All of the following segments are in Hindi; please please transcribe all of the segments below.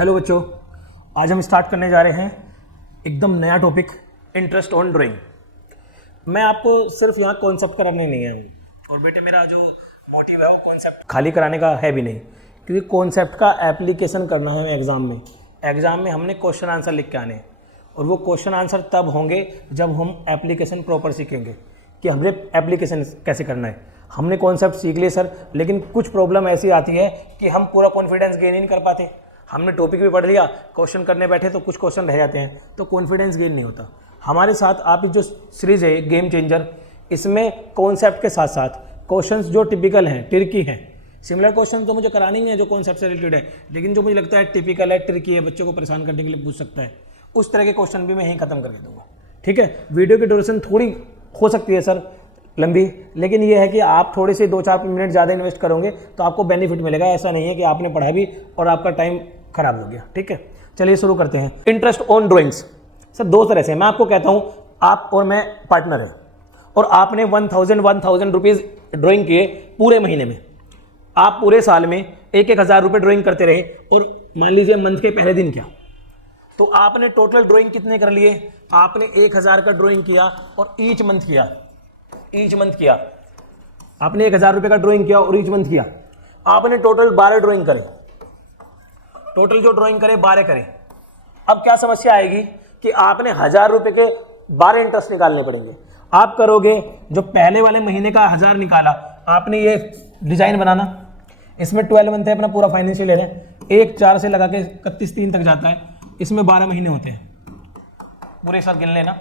हेलो बच्चों, आज हम स्टार्ट करने जा रहे हैं एकदम नया टॉपिक, इंटरेस्ट ऑन ड्राइंग। मैं आपको सिर्फ यहाँ कॉन्सेप्ट कराने नहीं आया हूँ, और बेटे मेरा जो मोटिव है वो कॉन्सेप्ट खाली कराने का है भी नहीं, क्योंकि कॉन्सेप्ट का एप्लीकेशन करना है एग्ज़ाम में। एग्ज़ाम में हमने क्वेश्चन आंसर लिख के आने हैं, और वो क्वेश्चन आंसर तब होंगे जब हम एप्लीकेशन प्रॉपर सीखेंगे कि हमने एप्लीकेशन कैसे करना है। हमने कॉन्सेप्ट सीख लिए सर, लेकिन कुछ प्रॉब्लम ऐसी आती है कि हम पूरा कॉन्फिडेंस गेन ही नहीं कर पाते। हमने टॉपिक भी पढ़ लिया, क्वेश्चन करने बैठे तो कुछ क्वेश्चन रह जाते हैं, तो कॉन्फिडेंस गेन नहीं होता। हमारे साथ आप जो सीरीज़ है गेम चेंजर, इसमें कॉन्सेप्ट के साथ साथ क्वेश्चंस जो टिपिकल हैं, ट्रिकी हैं। सिमिलर क्वेश्चन तो मुझे कराने ही है जो कॉन्सेप्ट से रिलेटेड है, लेकिन जो मुझे लगता है टिपिकल है, ट्रिकी है, बच्चों को परेशान करने के लिए पूछ सकता है, उस तरह के क्वेश्चन भी मैं यहीं खत्म करके दूंगा। ठीक है, वीडियो की ड्यूरेशन थोड़ी हो सकती है सर लंबी, लेकिन ये है कि आप थोड़े से 2-4 मिनट ज़्यादा इन्वेस्ट करोगे तो आपको बेनिफिट मिलेगा। ऐसा नहीं है कि आपने पढ़ा भी और आपका टाइम खराब हो गया। ठीक है, चलिए शुरू करते हैं। इंटरेस्ट ऑन ड्राइंग्स सर दो तरह से, मैं आपको कहता हूँ आप और मैं पार्टनर हैं, और आपने 1000 रुपीज़ ड्राइंग किए पूरे महीने में। आप पूरे साल में 1,000 रुपये ड्राइंग करते रहे, और मान लीजिए मंथ के पहले दिन क्या, तो आपने टोटल ड्राइंग कितने कर लिए? आपने 1,000 का ड्राइंग किया, और ईच मंथ किया आपने 1,000 रुपये का ड्राइंग किया और ईच मंथ किया। आपने टोटल 12 ड्राइंग करे, टोटल जो ड्राइंग करे 12 करे। अब क्या समस्या आएगी कि आपने 1,000 रुपये के 12 इंटरेस्ट निकालने पड़ेंगे। आप करोगे जो पहले वाले महीने का 1,000 निकाला, आपने ये डिजाइन बनाना, इसमें 12 मंथ है, अपना पूरा फाइनेंशियल ईयर है, 1-4 से लगा के 31-3 तक जाता है, इसमें 12 महीने होते हैं पूरे। साथ गिन लेना,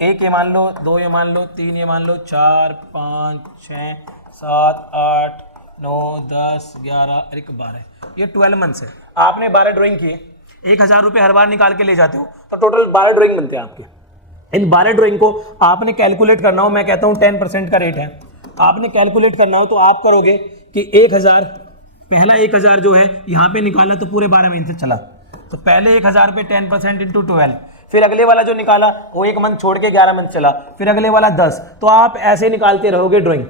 1 ये मान लो, 2 ये मान लो, 3 ये मान लो, 4, 5, 6, 7, 8, 9, 10, 11, 12, ये 12 मंथ्स है। आपने 12 ड्राइंग किए, 1,000 रुपये हर बार निकाल के ले जाते हो, तो टोटल 12 ड्राइंग बनते हैं आपके। इन 12 ड्राइंग को आपने कैलकुलेट करना हो, मैं कहता हूँ 10% का रेट है, आपने कैलकुलेट करना हो तो आप करोगे कि 1,000, पहला 1,000 जो है यहाँ पे निकाला तो पूरे 12 महीने से चला, तो पहले 1,000 पे 10% इंटू 12, फिर अगले वाला जो निकाला वो 1 मंथ छोड़ के 11 मंथ चला, फिर अगले वाला 10, तो आप ऐसे निकालते रहोगे ड्राइंग।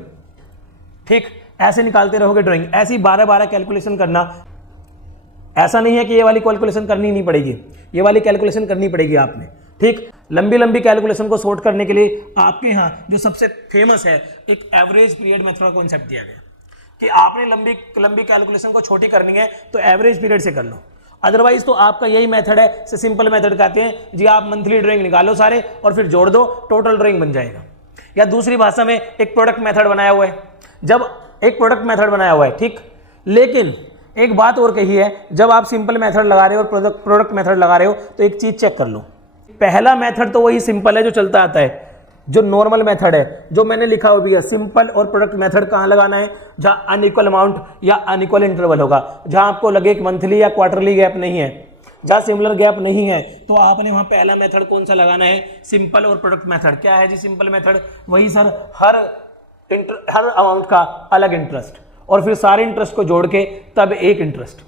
ठीक, ऐसे निकालते रहोगे ड्राइंग, ऐसी 12-12 कैलकुलेशन करना। ऐसा नहीं है कि ये वाली कैलकुलेशन करनी नहीं पड़ेगी, ये वाली कैलकुलेशन करनी पड़ेगी आपने। ठीक, लंबी लंबी कैलकुलेशन को सॉर्ट करने के लिए आपके यहाँ जो सबसे फेमस है, एक एवरेज पीरियड मेथड का कॉन्सेप्ट दिया गया कि आपने लंबी कैलकुलेशन को छोटी करनी है तो एवरेज पीरियड से कर लो। अदरवाइज तो आपका यही मेथड है, से सिंपल मेथड कहते हैं जी। आप मंथली ड्राइंग निकालो सारे और फिर जोड़ दो, टोटल ड्राइंग बन जाएगा। या दूसरी भाषा में एक प्रोडक्ट मेथड बनाया हुआ है, जब एक प्रोडक्ट मेथड बनाया हुआ है, ठीक, लेकिन एक बात और कही है, जब आप सिंपल मेथड लगा रहे हो और प्रोडक्ट मेथड लगा रहे हो तो एक चीज चेक कर लो। पहला मेथड तो वही सिंपल है जो चलता आता है, जो नॉर्मल मेथड है, जो मैंने लिखा हुआ भी है। सिंपल और प्रोडक्ट मेथड कहाँ लगाना है? जहाँ अनइक्वल अमाउंट या अनइक्वल इंटरवल होगा, जहाँ आपको लगे कि मंथली या क्वार्टरली गैप नहीं है, जहाँ सिमिलर गैप नहीं है, तो आपने वहाँ पहला मेथड कौन सा लगाना है? सिंपल और प्रोडक्ट मेथड। क्या है जी सिंपल मेथड? वही सर, हर अमाउंट का अलग इंटरेस्ट, और फिर सारे इंटरेस्ट को जोड़ के तब एक इंटरेस्ट।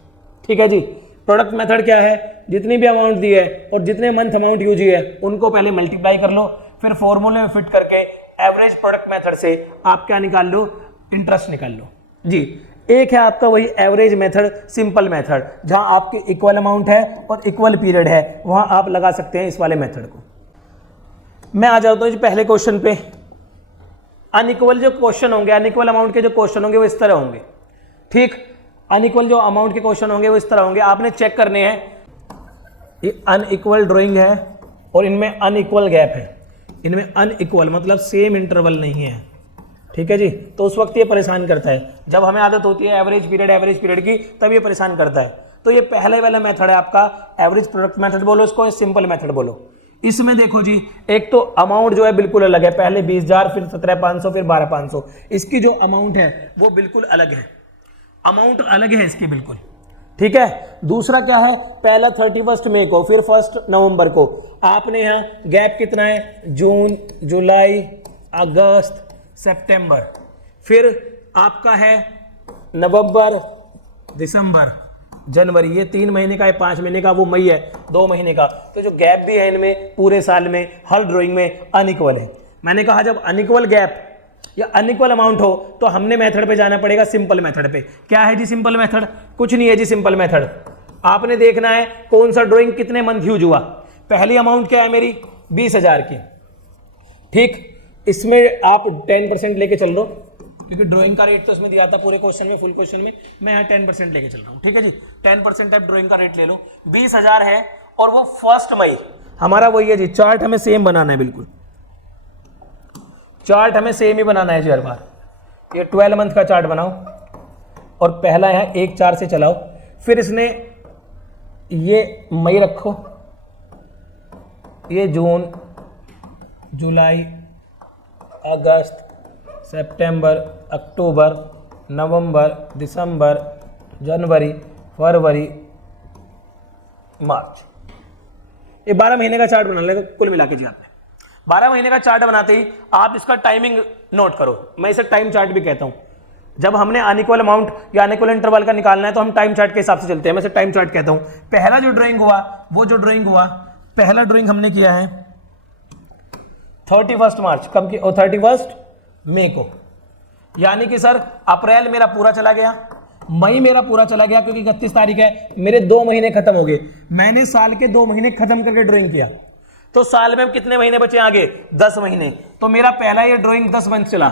ठीक है जी। प्रोडक्ट मेथड क्या है? जितनी भी अमाउंट दी है और जितने मंथ अमाउंट यूज है उनको पहले मल्टीप्लाई कर लो, फिर फॉर्मूले में फिट करके एवरेज प्रोडक्ट मेथड से आप क्या निकाल लो? इंटरेस्ट निकाल लो जी। एक है आपका वही एवरेज मेथड, सिंपल मेथड, जहां आपके इक्वल अमाउंट है और इक्वल पीरियड है, वहां आप लगा सकते हैं इस वाले मेथड को। मैं आ जाता हूं जी पहले क्वेश्चन पे। अनइक्वल जो क्वेश्चन होंगे, अनइक्वल अमाउंट के जो क्वेश्चन होंगे वो इस तरह होंगे। ठीक, अनइक्वल जो अमाउंट के क्वेश्चन होंगे वो इस तरह होंगे। आपने चेक करने हैं, ये अनइक्वल ड्राइंग है और इनमें अनइक्वल गैप है, इनमें अनइक्वल मतलब सेम इंटरवल नहीं है। ठीक है जी, तो उस वक्त ये परेशान करता है। जब हमें आदत होती है एवरेज पीरियड की, तब ये परेशान करता है। तो ये पहले वाला मेथड है आपका, एवरेज प्रोडक्ट मेथड बोलो इसको, सिंपल मेथड बोलो। इसमें देखो जी, एक तो अमाउंट जो है बिल्कुल अलग है, पहले 20,000, फिर 17,500, फिर 12,500। इसकी जो अमाउंट है वो बिल्कुल अलग है, अमाउंट अलग है इसकी बिल्कुल। ठीक है। दूसरा क्या है? पहला 31 मई को, फिर 1 नवंबर को। आपने यहाँ गैप कितना है? जून, जुलाई, अगस्त, सितंबर, फिर आपका है नवंबर, दिसंबर, जनवरी। ये 3 महीने का है, 5 महीने का वो मई है, 2 महीने का। तो जो गैप भी है इनमें पूरे साल में हर ड्राइंग में अनइक्वल है। मैंने कहा जब अनइक्वल गैप या अनइक्वल अमाउंट हो तो हमने मेथड पे जाना पड़ेगा सिंपल मेथड पे। क्या है जी सिंपल मेथड? कुछ नहीं है जी सिंपल मेथड। आपने देखना है कौन सा ड्राइंग कितने मंथ यूज हुआ। पहली अमाउंट क्या है मेरी 20,000 की, ठीक, इसमें आप 10% लेके चल रहे हो क्योंकि ड्राइंग का रेट तो इसमें दिया था पूरे क्वेश्चन में, फुल क्वेश्चन में, मैं यहाँ 10% लेके चल रहा हूँ, ठीक है जी। 10% आप ड्राइंग का रेट ले लो, 20,000 है और वो 1 मई हमारा वही है जी। चार्ट हमें सेम बनाना है, बिल्कुल चार्ट हमें सेम ही बनाना है जी हर बार। ये 12 मंथ का चार्ट बनाओ और पहला यहाँ 1/4 से चलाओ, फिर इसने ये मई रखो, ये जून, जुलाई, अगस्त, सितंबर, अक्टूबर, नवंबर, दिसंबर, जनवरी, फरवरी, मार्च, ये 12 महीने का चार्ट बना लेगा कुल मिला के जी। आपने 12 महीने का चार्ट बनाते ही आप इसका टाइमिंग नोट करो, मैं इसे टाइम चार्ट भी कहता हूं। जब हमने अनइक्वल अमाउंट या अनइक्वल इंटरवल का निकालना है तो हम टाइम चार्ट के हिसाब से चलते हैं, मैं इसे टाइम चार्ट कहता हूं। पहला जो ड्राइंग हुआ, वो जो ड्राइंग हुआ, पहला ड्राइंग हमने किया है 31 मार्च, कब की, 31 मई को, यानी कि सर अप्रैल मेरा पूरा चला गया, मई मेरा पूरा चला गया क्योंकि 31 तारीख है, मेरे 2 महीने खत्म हो गए। मैंने साल के 2 महीने खत्म करके ड्राइंग किया, तो साल में कितने महीने बचे आगे, 10 महीने। तो मेरा पहला ये ड्राइंग 10 मंथ चला,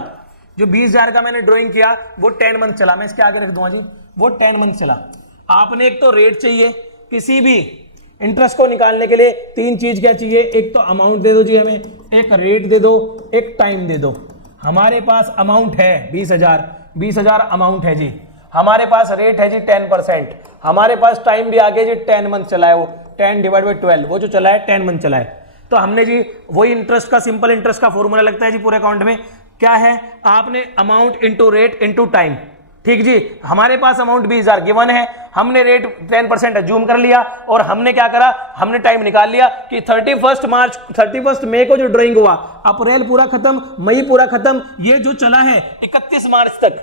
जो 20,000 का मैंने ड्राइंग किया वो 10 मंथ चला, मैं इसके आगे रख दूंगा जी, वो 10 मंथ चला। आपने एक तो रेट चाहिए, किसी भी इंटरेस्ट को निकालने के लिए 3 चीज क्या चाहिए, एक तो अमाउंट दे दो जी हमें, एक रेट दे दो, एक टाइम दे दो। हमारे पास अमाउंट है 20,000 अमाउंट है जी, हमारे पास रेट है जी 10%, हमारे पास टाइम भी आगे जी 10 मंथ चला है, वो 10/12 वो जो चला है 10 मंथ चला है। तो हमने जी वही इंटरेस्ट का, सिंपल इंटरेस्ट का फॉर्मूला लगता है जी पूरे अकाउंट में, क्या है, आपने amount into rate into time, ठीक जी। हमारे पास अमाउंट 20,000 गिवन है, हमने रेट 10% अज्यूम कर लिया और हमने क्या करा, हमने टाइम निकाल लिया कि 31 मई को जो ड्राइंग हुआ, अप्रैल पूरा खत्म, मई पूरा खत्म, ये जो चला है 31 मार्च तक,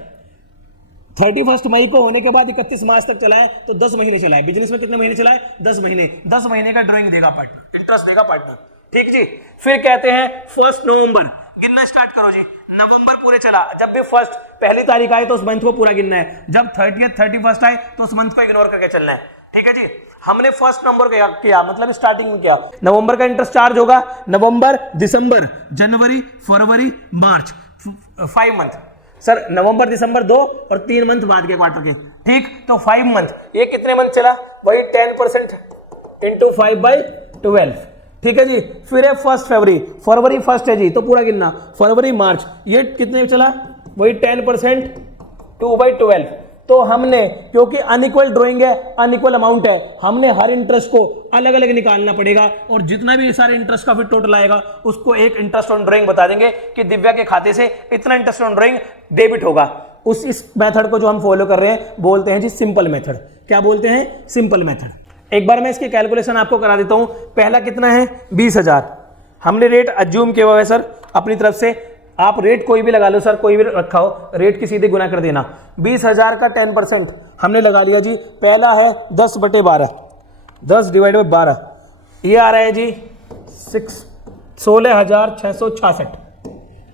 31 मई को होने के बाद 31 मार्च तक चला है, तो 10 महीने चला है। बिजनेस में कितने महीने चला है, 10 महीने, 10 महीने का ड्राइंग देगा पार्टनर, इंटरेस्ट देगा पार्टनर, ठीक जी। फिर कहते हैं 1 नवंबर, गिनना स्टार्ट करो जी, नवंबर पूरे चला, जब भी पहली तारीख आए तो उस मंथ को पूरा गिनना है, जब 30th 31st आए तो उस मंथ को इग्नोर करके चलना है, ठीक है जी। हमने 1 नवंबर किया, मतलब स्टार्टिंग में किया, नवंबर का इंटरेस्ट चार्ज होगा, नवंबर, दिसंबर, जनवरी, फरवरी, मार्च, 5 मंथ सर, नवंबर, दिसंबर 2 और 3 मंथ बाद के क्वार्टर के, ठीक, तो 5 मंथ, ये कितने मंथ चला, वही 10% इंटू 5/12, ठीक है जी। फिर है 1 फरवरी 1 है जी, तो पूरा गिनना, फरवरी, मार्च, ये कितने चला, वही 10% 2/12। तो हमने, क्योंकि अनइक्वल ड्राइंग है, अनइक्वल अमाउंट है, हमने हर इंटरेस्ट को अलग अलग निकालना पड़ेगा और जितना भी सारे इंटरेस्ट का फिर टोटल आएगा उसको एक इंटरेस्ट ऑन ड्राइंग बता देंगे कि दिव्या के खाते से इतना इंटरेस्ट ऑन ड्राइंग डेबिट होगा। इस मेथड को जो हम फॉलो कर रहे हैं बोलते हैं जी सिंपल मेथड। क्या बोलते हैं, सिंपल मेथड। एक बार मैं इसकी कैलकुलेशन आपको करा देता हूं। पहला कितना है, 20,000, हमने रेट अज्यूम किया हुआ है सर अपनी तरफ से, आप रेट कोई भी लगा लो सर, कोई भी रखा हो, रेट की सीधे गुना कर देना। 20,000 का 10% हमने लगा लिया जी, पहला है 10/12, 10/12, ये आ रहा है जी 16,666,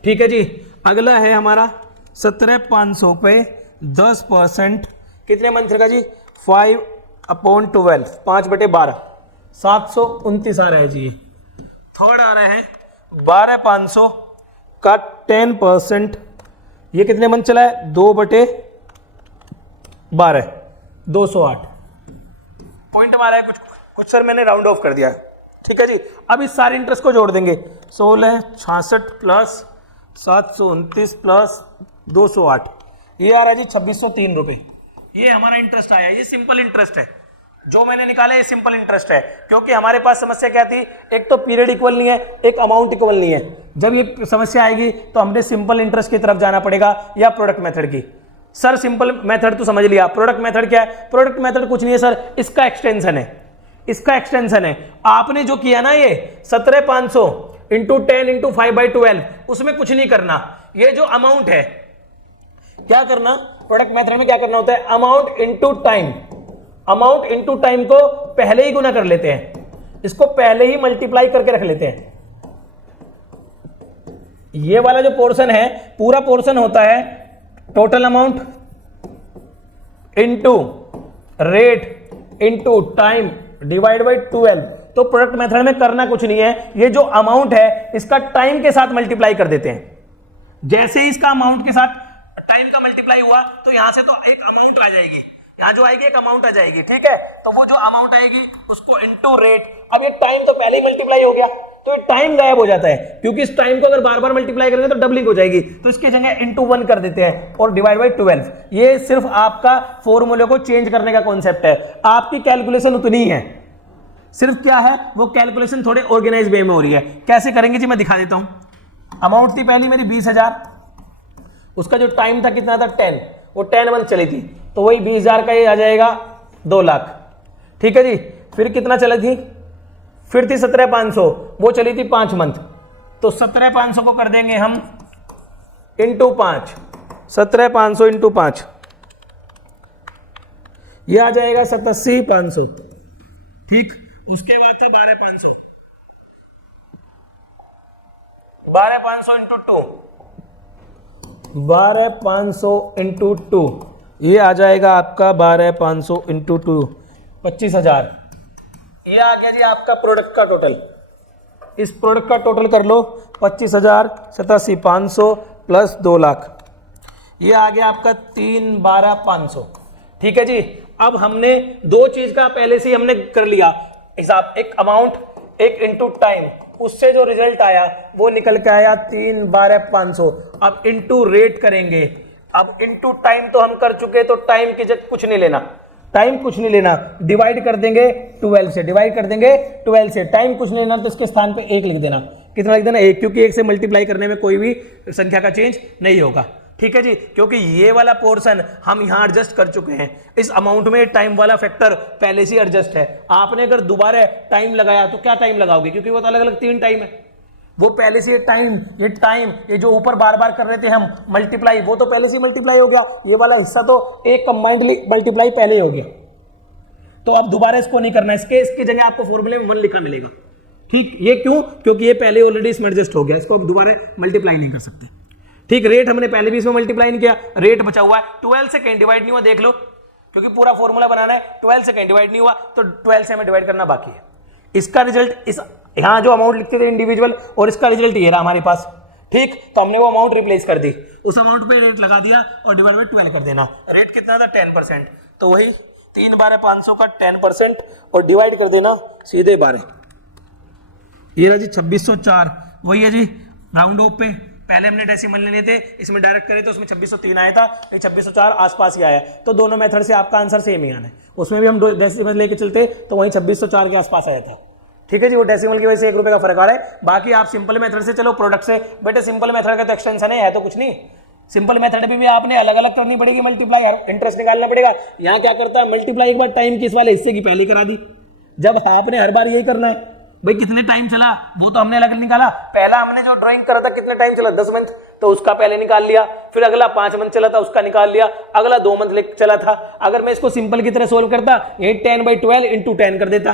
ठीक है जी। अगला है हमारा 17,500 पे 10%, कितने मंथ का जी, 5/12, 5/12, 729 आ रहा है जी। थर्ड आ रहा है 12,500 का 10%, ये कितने मंथ चला है, 2/12, 208 पॉइंट मारा है, कुछ सर मैंने राउंड ऑफ कर दिया, ठीक है जी। अब इस सारे इंटरेस्ट को जोड़ देंगे, 1666 प्लस 729 प्लस 208, ये आ रहा है जी 2,603 रुपए। ये हमारा इंटरेस्ट आया, ये सिंपल इंटरेस्ट है जो मैंने निकाला, ये सिंपल इंटरेस्ट है। क्योंकि हमारे पास समस्या क्या थी, एक तो पीरियड इक्वल नहीं है, एक अमाउंट इक्वल नहीं है। जब ये समस्या आएगी तो हमने सिंपल इंटरेस्ट की तरफ जाना पड़ेगा या प्रोडक्ट मेथड की। सर सिंपल मेथड तो समझ लिया, प्रोडक्ट मेथड क्या है, प्रोडक्ट मेथड कुछ नहीं है सर, इसका एक्सटेंशन है, इसका एक्सटेंशन है। आपने जो किया ना ये 17,500 इंटू 10 इंटू 5/12, उसमें कुछ नहीं करना, ये जो अमाउंट है क्या करना, प्रोडक्ट मेथड में क्या करना होता है, amount into time, amount into time को पहले ही गुना कर लेते हैं, इसको पहले ही मल्टीप्लाई करके रख लेते हैं। ये वाला जो पोर्शन है, पूरा पोर्शन होता है total amount into rate into time divide by 12। तो प्रोडक्ट मेथड में करना कुछ नहीं है, ये जो अमाउंट है इसका टाइम के साथ मल्टीप्लाई कर देते हैं। जैसे ही इसका अमाउंट के साथ टाइम का मल्टीप्लाई हुआ तो यहां से तो एक अमाउंट आ जाएगी, यहां जो आएगी एक अमाउंट आ जाएगी, ठीक है। तो वो जो अमाउंट आएगी उसको इनटू रेट, अब ये टाइम तो पहले ही मल्टीप्लाई हो गया तो ये टाइम गायब हो जाता है, क्योंकि इस टाइम को अगर बार बार मल्टीप्लाई करेंगे तो डबलिंग हो जाएगी, तो इसकी जगह इनटू 1 कर देते हैं और डिवाइड बाई 12। ये सिर्फ आपका फॉर्मूले को चेंज करने का कॉन्सेप्ट है, आपकी कैलकुलेशन उतनी ही है, सिर्फ क्या है वो कैलकुलेशन थोड़े ऑर्गेनाइज वे में हो रही है। कैसे करेंगे जी मैं दिखा देता हूं। अमाउंट थी पहली मेरी 20,000, उसका जो टाइम था कितना था 10, वो 10 मंथ चली थी, तो वही 20,000 का ये आ जाएगा 2 लाख, ठीक है जी। फिर कितना चली थी, फिर थी 17,500, वो चली थी 5 मंथ, तो 17,500 को कर देंगे हम इंटू 5, 17,500 इंटू 5, ये आ जाएगा 87,500, ठीक। उसके बाद था 12,500, 12,500 इंटू 2, 12,500 इंटू 2, ये आ जाएगा आपका 12,500 इंटू 2, 25,000। ये आ गया जी आपका प्रोडक्ट का टोटल। इस प्रोडक्ट का टोटल कर लो, 25,000 87,500 प्लस 2 लाख, ये आ गया आपका 3,12,500, ठीक है जी। अब हमने दो चीज का पहले से ही हमने कर लिया हिसाब, एक अमाउंट एक इंटू टाइम, उससे जो रिजल्ट आया वो निकल के आया 3,12,500। अब इंटू रेट करेंगे, अब इंटू टाइम तो हम कर चुके, तो टाइम की जगह कुछ नहीं लेना, टाइम कुछ नहीं लेना, डिवाइड कर देंगे 12 से, डिवाइड कर देंगे 12 से, टाइम कुछ नहीं लेना, तो इसके स्थान पे 1 लिख देना। कितना लिख देना, 1, क्योंकि 1 से मल्टीप्लाई करने में कोई भी संख्या का चेंज नहीं होगा, ठीक है जी। क्योंकि ये वाला पोर्शन हम यहां एडजस्ट कर चुके हैं, इस अमाउंट में टाइम वाला फैक्टर पहले से एडजस्ट है। आपने अगर दोबारा टाइम लगाया तो क्या टाइम लगाओगे, क्योंकि वो तो अलग अलग 3 टाइम है, वो पहले से ये जो ऊपर बार बार कर रहे थे हम मल्टीप्लाई, वो तो पहले से मल्टीप्लाई हो गया, ये वाला हिस्सा तो एक कंबाइंडली मल्टीप्लाई पहले हो गया, तो अब दोबारा इसको नहीं करना, इसकी जगह आपको फॉर्मूले में 1 लिखा मिलेगा, ठीक। ये क्यों, क्योंकि ये पहले ऑलरेडी इसमें एडजस्ट हो गया, इसको अब दोबारा मल्टीप्लाई नहीं कर सकते, ठीक। रेट हमने पहले भी इसमें मल्टीप्लाई नहीं किया, रेट बचा हुआ है, 12 से कहीं डिवाइड नहीं हुआ, देख लो, क्योंकि पूरा फॉर्मूला बनाना है, 12 से कहीं डिवाइड नहीं हुआ, तो 12 से हमें डिवाइड करना बाकी है। इसका रिजल्ट इस यहां जो अमाउंट लिखते थे इंडिविजुअल, और इसका रिजल्ट ये रहा हमारे पास, ठीक। तो हमने वो अमाउंट रिप्लेस कर दी, उस अमाउंट पे रेट लगा दिया और डिवाइड बाई 12 कर देना। रेट कितना था 10%, तो वही 3,12,500 का 10% और डिवाइड कर देना सीधे 12, ये रहा जी 2604, वही है जी राउंड ऑफ पे। पहले हमने डेसिमल ले लिए थे, इसमें डायरेक्ट करे तो उसमें 2603 आया था, ये 2604 आसपास ही आया, तो दोनों मेथड से आपका आंसर सेम ही आना है। उसमें भी हम डेसिमल लेके चलते तो वहीं 2604 के आसपास आया था, ठीक है जी। वो डेसिमल की वजह से 1 रुपए का फर्क आ रहा है, बाकी आप सिंपल मेथड से चलो, प्रोडक्ट से। बेटे सिंपल मेथड का तो एक्सटेंशन है तो कुछ नहीं, सिंपल मेथड भी आपने अलग अलग करनी पड़ेगी, मल्टीप्लाई इंटरेस्ट निकालना पड़ेगा। यहाँ क्या करता है, मल्टीप्लाई एक बार टाइम की इस वाले हिस्से की पहले करा दी, जब आपने हर बार यही करना है भाई, कितने टाइम चला वो तो हमने अलग निकाला, पहला हमने जो ड्राइंग करा था कितने टाइम चला 10 मंथ, तो उसका पहले निकाल लिया, फिर अगला 5 मंथ चला था उसका निकाल लिया, अगला 2 मंथ चला था। अगर मैं इसको सिंपल की तरह सोल्व करता, ये 10/12 इंटू 10 कर देता,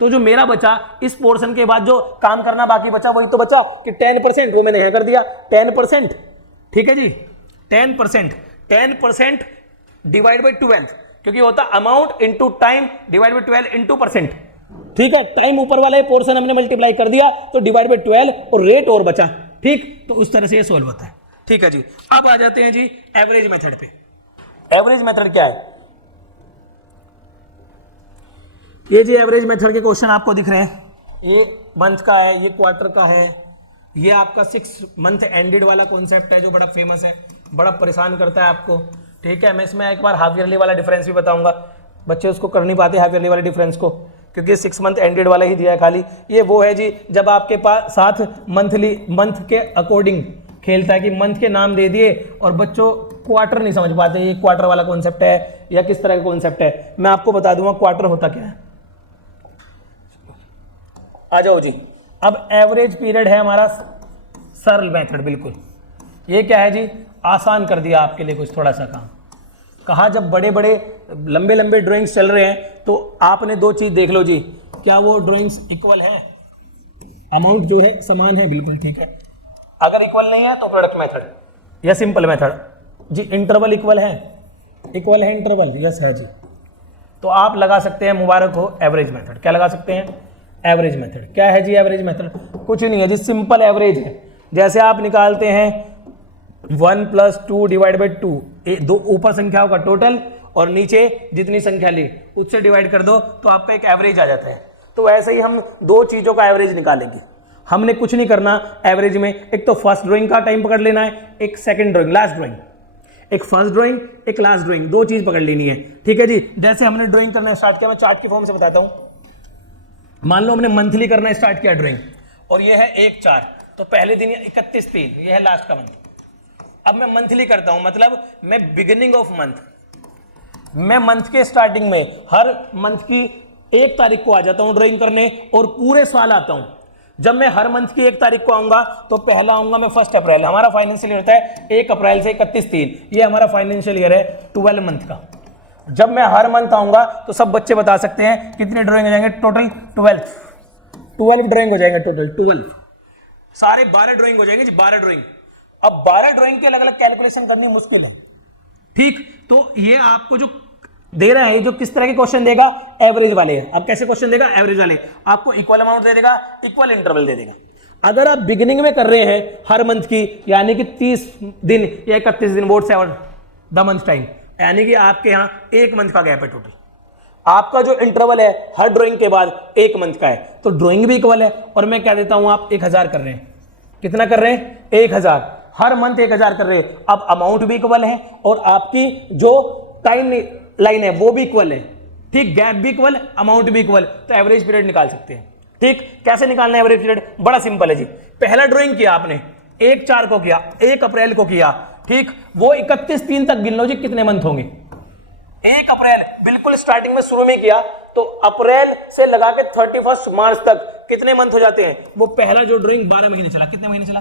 तो जो मेरा बचा इस पोर्शन के बाद जो काम करना बाकी बचा वही तो बचा कि 10%, वो मैंने क्या कर दिया 10%, ठीक है जी। 10% डिवाइड बाई 12, क्योंकि होता amount into time divide by 12 into percent, ठीक है। टाइम ऊपर वाला है, पोर्शन हमने मल्टीप्लाई कर दिया तो डिवाइड बाई 12 और रेट और बचा, ठीक। तो उस तरह से ये सोल्व होता है, ठीक है जी। अब आ जाते हैं जी एवरेज मेथड पे। एवरेज मेथड क्या है, ये जी एवरेज मेथड के क्वेश्चन आपको दिख रहे हैं, ये मंथ का है, ये क्वार्टर का है, ये आपका 6 मंथ एंडेड वाला कॉन्सेप्ट है जो बड़ा फेमस है, बड़ा परेशान करता है आपको, ठीक है। मैं इसमें एक बार हाफ ईयरली वाला डिफरेंस भी बताऊंगा, बच्चे उसको कर नहीं पाते हाफ ईयरली वाले डिफरेंस को, क्योंकि 6 मंथ एंडेड वाला ही दिया है खाली। ये वो है जी जब आपके पास साथ मंथ के अकॉर्डिंग खेलता है कि मंथ के नाम दे दिए और बच्चों क्वार्टर नहीं समझ पाते, ये क्वार्टर वाला कॉन्सेप्ट है या किस तरह का कॉन्सेप्ट है। मैं आपको बता दूंगा क्वार्टर होता क्या है। आ जाओ जी, अब एवरेज पीरियड है हमारा सरल मेथड, बिल्कुल। ये क्या है जी, आसान कर दिया आपके लिए कुछ थोड़ा सा काम। कहा जब बड़े बड़े लंबे लंबे ड्राइंग्स चल रहे हैं तो आपने 2 चीज देख लो जी, क्या वो ड्राइंग्स इक्वल है, अमाउंट जो है समान है, बिल्कुल ठीक है। अगर इक्वल नहीं है तो प्रोडक्ट मेथड या सिंपल मेथड जी। इंटरवल इक्वल है इंटरवल, यस है जी। तो आप लगा सकते हैं, मुबारक हो, एवरेज मेथड। क्या लगा सकते हैं? Average method. क्या है जी एवरेज मेथड? कुछ नहीं है जी, सिंपल एवरेज है। जैसे आप निकालते हैं 1 + 2 डिवाइड बाई 2, दो ऊपर संख्याओं का टोटल और नीचे जितनी संख्या ली उससे डिवाइड कर दो तो आपका एक एवरेज आ जाता है। तो वैसे ही हम दो चीज़ों का एवरेज निकालेंगे। हमने कुछ नहीं करना एवरेज में, एक तो फर्स्ट ड्राइंग का टाइम पकड़ लेना है, एक सेकंड ड्राइंग, लास्ट ड्राइंग, एक फर्स्ट ड्राइंग एक लास्ट ड्राइंग, दो चीज पकड़ लेनी है। ठीक है जी। जैसे हमने ड्राइंग करना स्टार्ट किया, मैं चार्ट की फॉर्म से बताता हूं। मान लो हमने मंथली करना स्टार्ट किया ड्राइंग, और ये है 1/4, तो पहले दिन 31/3, ये है लास्ट का मंथ। अब मैं मंथली करता हूं, मतलब मैं बिगिनिंग ऑफ मंथ, मैं मंथ के स्टार्टिंग में हर मंथ की 1 तारीख को आ जाता हूं ड्राइंग करने और पूरे साल आता हूं। जब मैं हर मंथ की 1 तारीख को आऊंगा तो पहला आऊंगा मैं 1 अप्रैल। हमारा फाइनेंशियल ईयर होता है 1 अप्रैल से 31/3, ये हमारा फाइनेंशियल ईयर है 12 मंथ का। जब मैं हर मंथ आऊंगा तो सब बच्चे बता सकते हैं कितने ड्राइंग हो जाएंगे टोटल? 12 ड्राइंग हो जाएंगे टोटल, 12 सारे 12 ड्राइंग हो जाएंगे जी, 12 ड्राइंग। अब 12 ड्राइंग के अलग अलग कैलकुलेशन करनी मुश्किल है, ठीक। तो ये आपको जो दे रहा है, जो किस तरह के क्वेश्चन देगा? एवरेज वाले। अब कैसे क्वेश्चन देगा? एवरेज वाले। आपको इक्वल अमाउंट दे देगा, इक्वल इंटरवल दे देगा। अगर आप बिगिनिंग में कर रहे हैं हर मंथ की, यानी कि 30 दिन या 31 दिन, वोट 7 द मंथ टाइम, यानी कि आपके यहां 1 मंथ का गैप है टोटल। आपका जो इंटरवल है हर ड्राइंग के बाद 1 मंथ का है, तो ड्राइंग भी इक्वल है। और मैं क्या देता हूं, आप 1000 कर रहे हैं, कितना कर रहे हैं? 1000, हर मंथ 1000 कर रहे हैं। अब अमाउंट भी इक्वल है और आपकी जो टाइम लाइन है वो भी इक्वल है, ठीक। गैप भी इक्वल, अमाउंट भी इक्वल, तो एवरेज पीरियड निकाल सकते हैं, ठीक। कैसे निकालना है एवरेज पीरियड? बड़ा सिंपल है जी। पहला ड्राइंग किया आपने 1/4 को किया, 1 अप्रैल को किया, ठीक। वो 31/3 तक गिन लो जी, कितने मंथ होंगे? 1 अप्रैल बिल्कुल स्टार्टिंग में शुरू में किया तो अप्रैल से लगा के 31 मार्च तक कितने मंथ हो जाते हैं? वो पहला जो ड्राइंग 12 महीने चला, कितने महीने चला?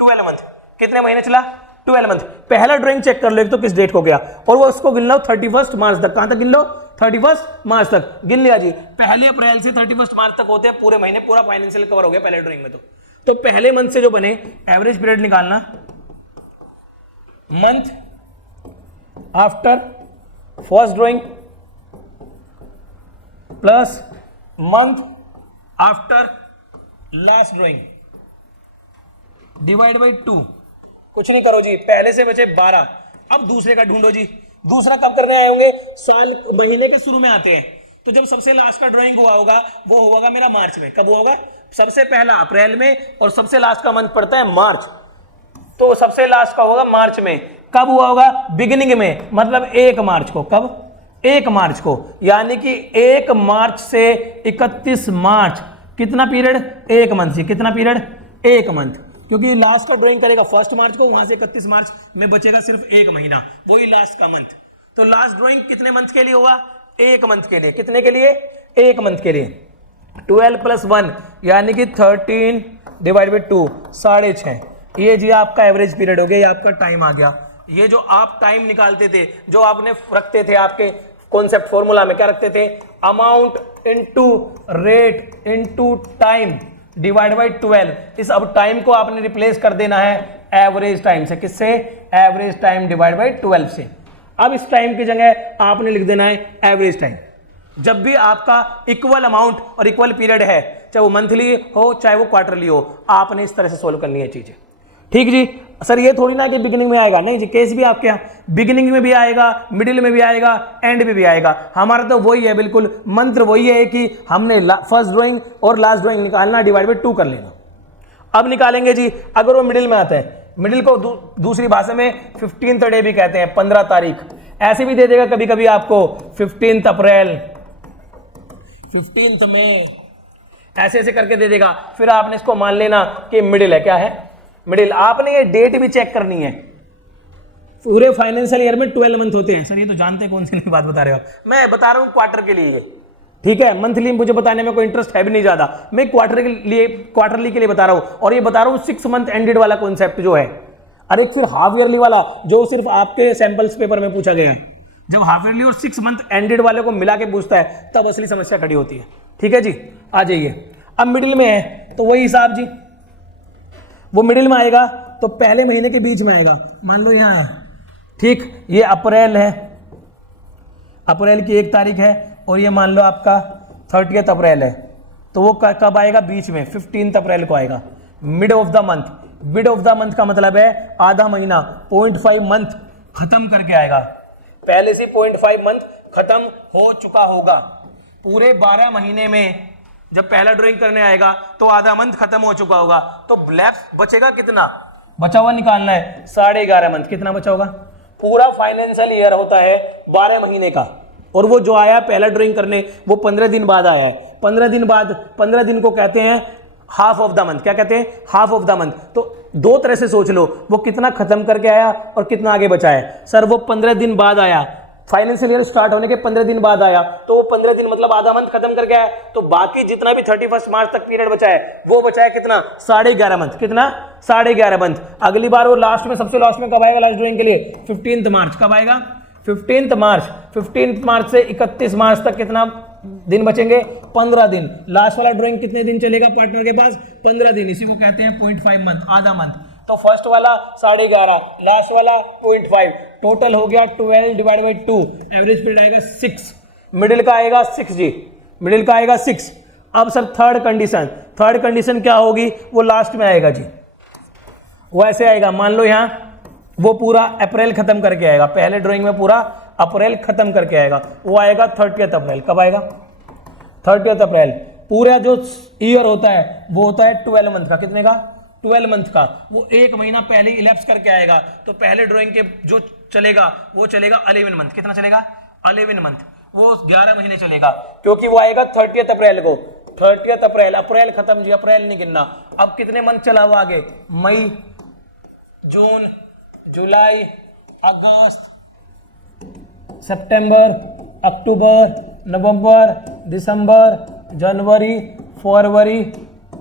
12 मंथ। कितने महीने चला? 12 मंथ। पहला ड्राइंग चेक कर लो एक तो किस डेट को गया, और वो उसको गिन लो 31 मार्च तक। कहां तक गिन लो? 31 मार्च तक गिन लिया जी। पहले अप्रैल से 31 मार्च तक होते हैं पूरे महीने, पूरा फाइनेंशियल कवर हो गया पहले ड्राइंग में। तो पहले मंथ से जो बने एवरेज पीरियड निकालना, month after first drawing plus month after last drawing divide by 2। कुछ नहीं करो जी, पहले से बचे 12। अब दूसरे का ढूंढो जी। दूसरा कब करने आए होंगे? साल महीने के शुरू में आते हैं। तो जब सबसे लास्ट का ड्राइंग हुआ होगा वो होगा मेरा मार्च में। कब होगा? सबसे पहला अप्रैल में और सबसे लास्ट का मंथ पड़ता है मार्च, तो सबसे लास्ट का होगा मार्च में। कब हुआ होगा? बिगिनिंग में, मतलब 1 मार्च को। कब? 1 मार्च को, यानी कि 1 मार्च से 31 मार्च, कितना पीरियड? 1 मंथ से। कितना पीरियड? 1 मंथ, क्योंकि लास्ट का ड्राइंग करेगा 1 मार्च को, वहां से 31 मार्च में बचेगा सिर्फ 1 महीना, वही लास्ट का मंथ। तो लास्ट ड्राइंग कितने मंथ के लिए होगा? 1 मंथ के लिए। कितने के लिए? 1 मंथ के लिए। 12 + 1 यानी कि 13 डिवाइड बाई 2, 6.5। ये जी आपका एवरेज पीरियड हो गया, ये आपका टाइम आ गया। ये जो आप टाइम निकालते थे, जो आपने रखते थे आपके कॉन्सेप्ट फॉर्मूला में, क्या रखते थे? Amount into rate into time divide by 12। इस अब टाइम को आपने रिप्लेस कर देना है एवरेज टाइम से। किससे? एवरेज टाइम डिवाइड बाई 12 से। अब इस टाइम की जगह आपने लिख देना है एवरेज टाइम। जब भी आपका इक्वल अमाउंट और इक्वल पीरियड है, चाहे वो मंथली हो चाहे वो क्वार्टरली हो, आपने इस तरह से सोल्व करनी है चीजें, ठीक जी। सर ये थोड़ी ना कि बिगिनिंग में आएगा, नहीं जी, केस भी आपके यहाँ बिगिनिंग में भी आएगा, मिडिल में भी आएगा, एंड में भी आएगा। हमारा तो वही है, बिल्कुल मंत्र वही है कि हमने फर्स्ट ड्राइंग और लास्ट ड्राइंग निकालना, डिवाइड बाई 2 कर लेना। अब निकालेंगे जी, अगर वो मिडिल में आता है, मिडिल को दूसरी भाषा में 15th डे भी कहते हैं, 15 तारीख, ऐसे भी दे देगा कभी कभी आपको 15 अप्रैल, 15 मई, ऐसे ऐसे करके दे देगा। फिर आपने इसको मान लेना कि मिडिल है। क्या है? मिडिल। आपने ये डेट भी चेक करनी है। पूरे फाइनेंशियल ईयर में 12 मंथ होते हैं। सर ये तो जानते हैं, कौन सी बात बता रहे हो आप? मैं बता रहा हूं क्वार्टर के लिए, ठीक है। मंथली मुझे बताने में कोई इंटरेस्ट है भी नहीं ज्यादा, मैं क्वार्टर के लिए, क्वार्टरली के लिए बता रहा हूं। और ये बता रहा हूं 6 मंथ एंडेड वाला कॉन्सेप्ट जो है, अरे फिर हाफ ईयरली वाला जो सिर्फ आपके सैंपल्स पेपर में पूछा गया है। जब हाफ ईयरली और 6 मंथ एंडेड वाले को मिला के पूछता है तब असली समस्या खड़ी होती है, ठीक है जी। आ जाइए, अब मिडिल में है तो वही हिसाब जी, वो मिडिल में आएगा तो पहले महीने के बीच में आएगा। मान लो यहां है, ठीक, ये अप्रैल है, अप्रैल की 1 तारीख है और ये मान लो आपका 30 अप्रैल है, तो वो कब आएगा, बीच में 15 अप्रैल को आएगा, mid of the month. Mid of the month का मतलब है आधा महीना, 0.5 मंथ खत्म करके आएगा। पहले से 0.5 मंथ खत्म हो चुका होगा। पूरे 12 महीने में जब पहला ड्राइंग करने आएगा तो आधा मंथ खत्म हो चुका होगा, तो लैप्स बचेगा कितना, बचा हुआ निकालना है 11.5 मंथ। कितना बचा होगा, पूरा फाइनेंशियल ईयर होता है 12 महीने का, और वो जो आया पहला ड्राइंग करने वो 15 दिन बाद आया है। 15 दिन बाद, 15 दिन को कहते हैं हाफ ऑफ द मंथ। क्या कहते हैं, हाफ ऑफ द मंथ। तो दो तरह से सोच लो, वो कितना खत्म करके आया और कितना आगे बचा है। सर वो 15 दिन बाद आया, फाइनेंशियल ईयर स्टार्ट होने के 15 दिन बाद आया, तो वो 15 दिन मतलब आधा मंथ खत्म करके आया, तो बाकी जितना भी 31 मार्च तक पीरियड बचा है वो बचा है कितना, 11.5 मंथ। कितना, 11.5 मंथ। अगली बार वो लास्ट में, सबसे लास्ट में कब आएगा लास्ट ड्राइंग के लिए, 15 मार्च। कब आएगा, 15 मार्च। 15 मार्च से 31 मार्च तक कितना दिन बचेंगे, 15 दिन। लास्ट वाला ड्राइंग कितने दिन चलेगा पार्टनर के पास, 15 दिन। इसी को कहते हैं 0.5 मंथ, आधा मंथ। तो फर्स्ट वाला 11.5, लास्ट वाला 0.5, टोटल हो गया 12 डिवाइड बाई 2, एवरेज पीरियड आएगा 6, मिडिल का आएगा 6 जी, मिडिल का आएगा 6। अब sir third condition, third condition क्या होगी, वो लास्ट में आएगा जी, वो ऐसे आएगा। मान लो यहाँ वो पूरा अप्रैल खत्म करके आएगा, पहले ड्राइंग में पूरा अप्रैल खत्म करके आएगा, वो आएगा 30 अप्रैल। कब आएगा, 30 अप्रैल। पूरा जो ईयर होता है वो होता है 12 मंथ का। कितने का, 12 मंथ का। वो 1 महीना पहले इलेप्स करके आएगा, तो पहले ड्राइंग के जो चलेगा वो चलेगा 11 मंथ। कितना चलेगा, 11 मंथ। वो 11 महीने चलेगा, क्योंकि वो आएगा 30 अप्रैल को। 30 अप्रैल, अप्रैल खत्म जी, अप्रैल नहीं गिनना। अब कितने मंथ चला हुआ आगे, मई, जून, जुलाई, अगस्त, सितंबर, अक्टूबर, नवंबर, दिसंबर, जनवरी, फरवरी,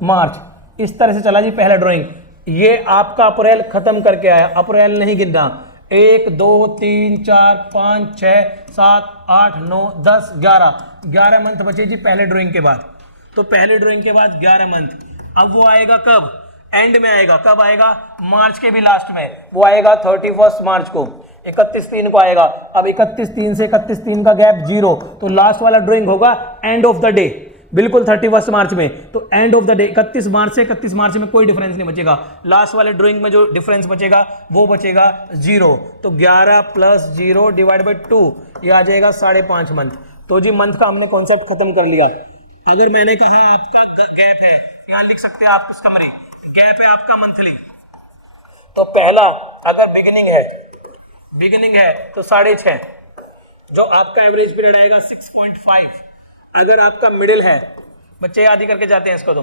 मार्च। इस तरह से चला जी पहला ड्राइंग। ये आपका अप्रैल खत्म करके आया, अप्रैल नहीं गिनना। 1 2 3 4 5 6 7 8 9 10 11 मंथ बचे जी पहले ड्राइंग के बाद। तो पहले ड्राइंग के बाद 11 मंथ। अब वो आएगा कब, एंड में आएगा। कब आएगा, मार्च के भी लास्ट में। वो आएगा 31 मार्च को, 31/3 को आएगा। अब 31/3 से 31/3 का गैप 0, तो लास्ट वाला ड्राइंग होगा एंड ऑफ द डे, बिल्कुल 31 मार्च में। तो एंड ऑफ द डे 31 मार्च से 31 मार्च में कोई डिफरेंस नहीं बचेगा। लास्ट वाले ड्राइंग में जो डिफरेंस बचेगा वो बचेगा 0। तो 11 + 0 डिवाइड बाई 2, ये आ जाएगा 5.5 मंथ। तो जी मंथ का हमने कॉन्सेप्ट खत्म कर लिया। अगर मैंने कहा आपका गैप है, यहां लिख सकते हैं आप कुछ समरी, गैप है आपका मंथली, तो पहला अगर बिगिनिंग है तो 6.5, जो आपका एवरेज पीरियड आएगा 6.5। अगर आपका मिडिल है, बच्चे याद ही करके जाते हैं इसको, तो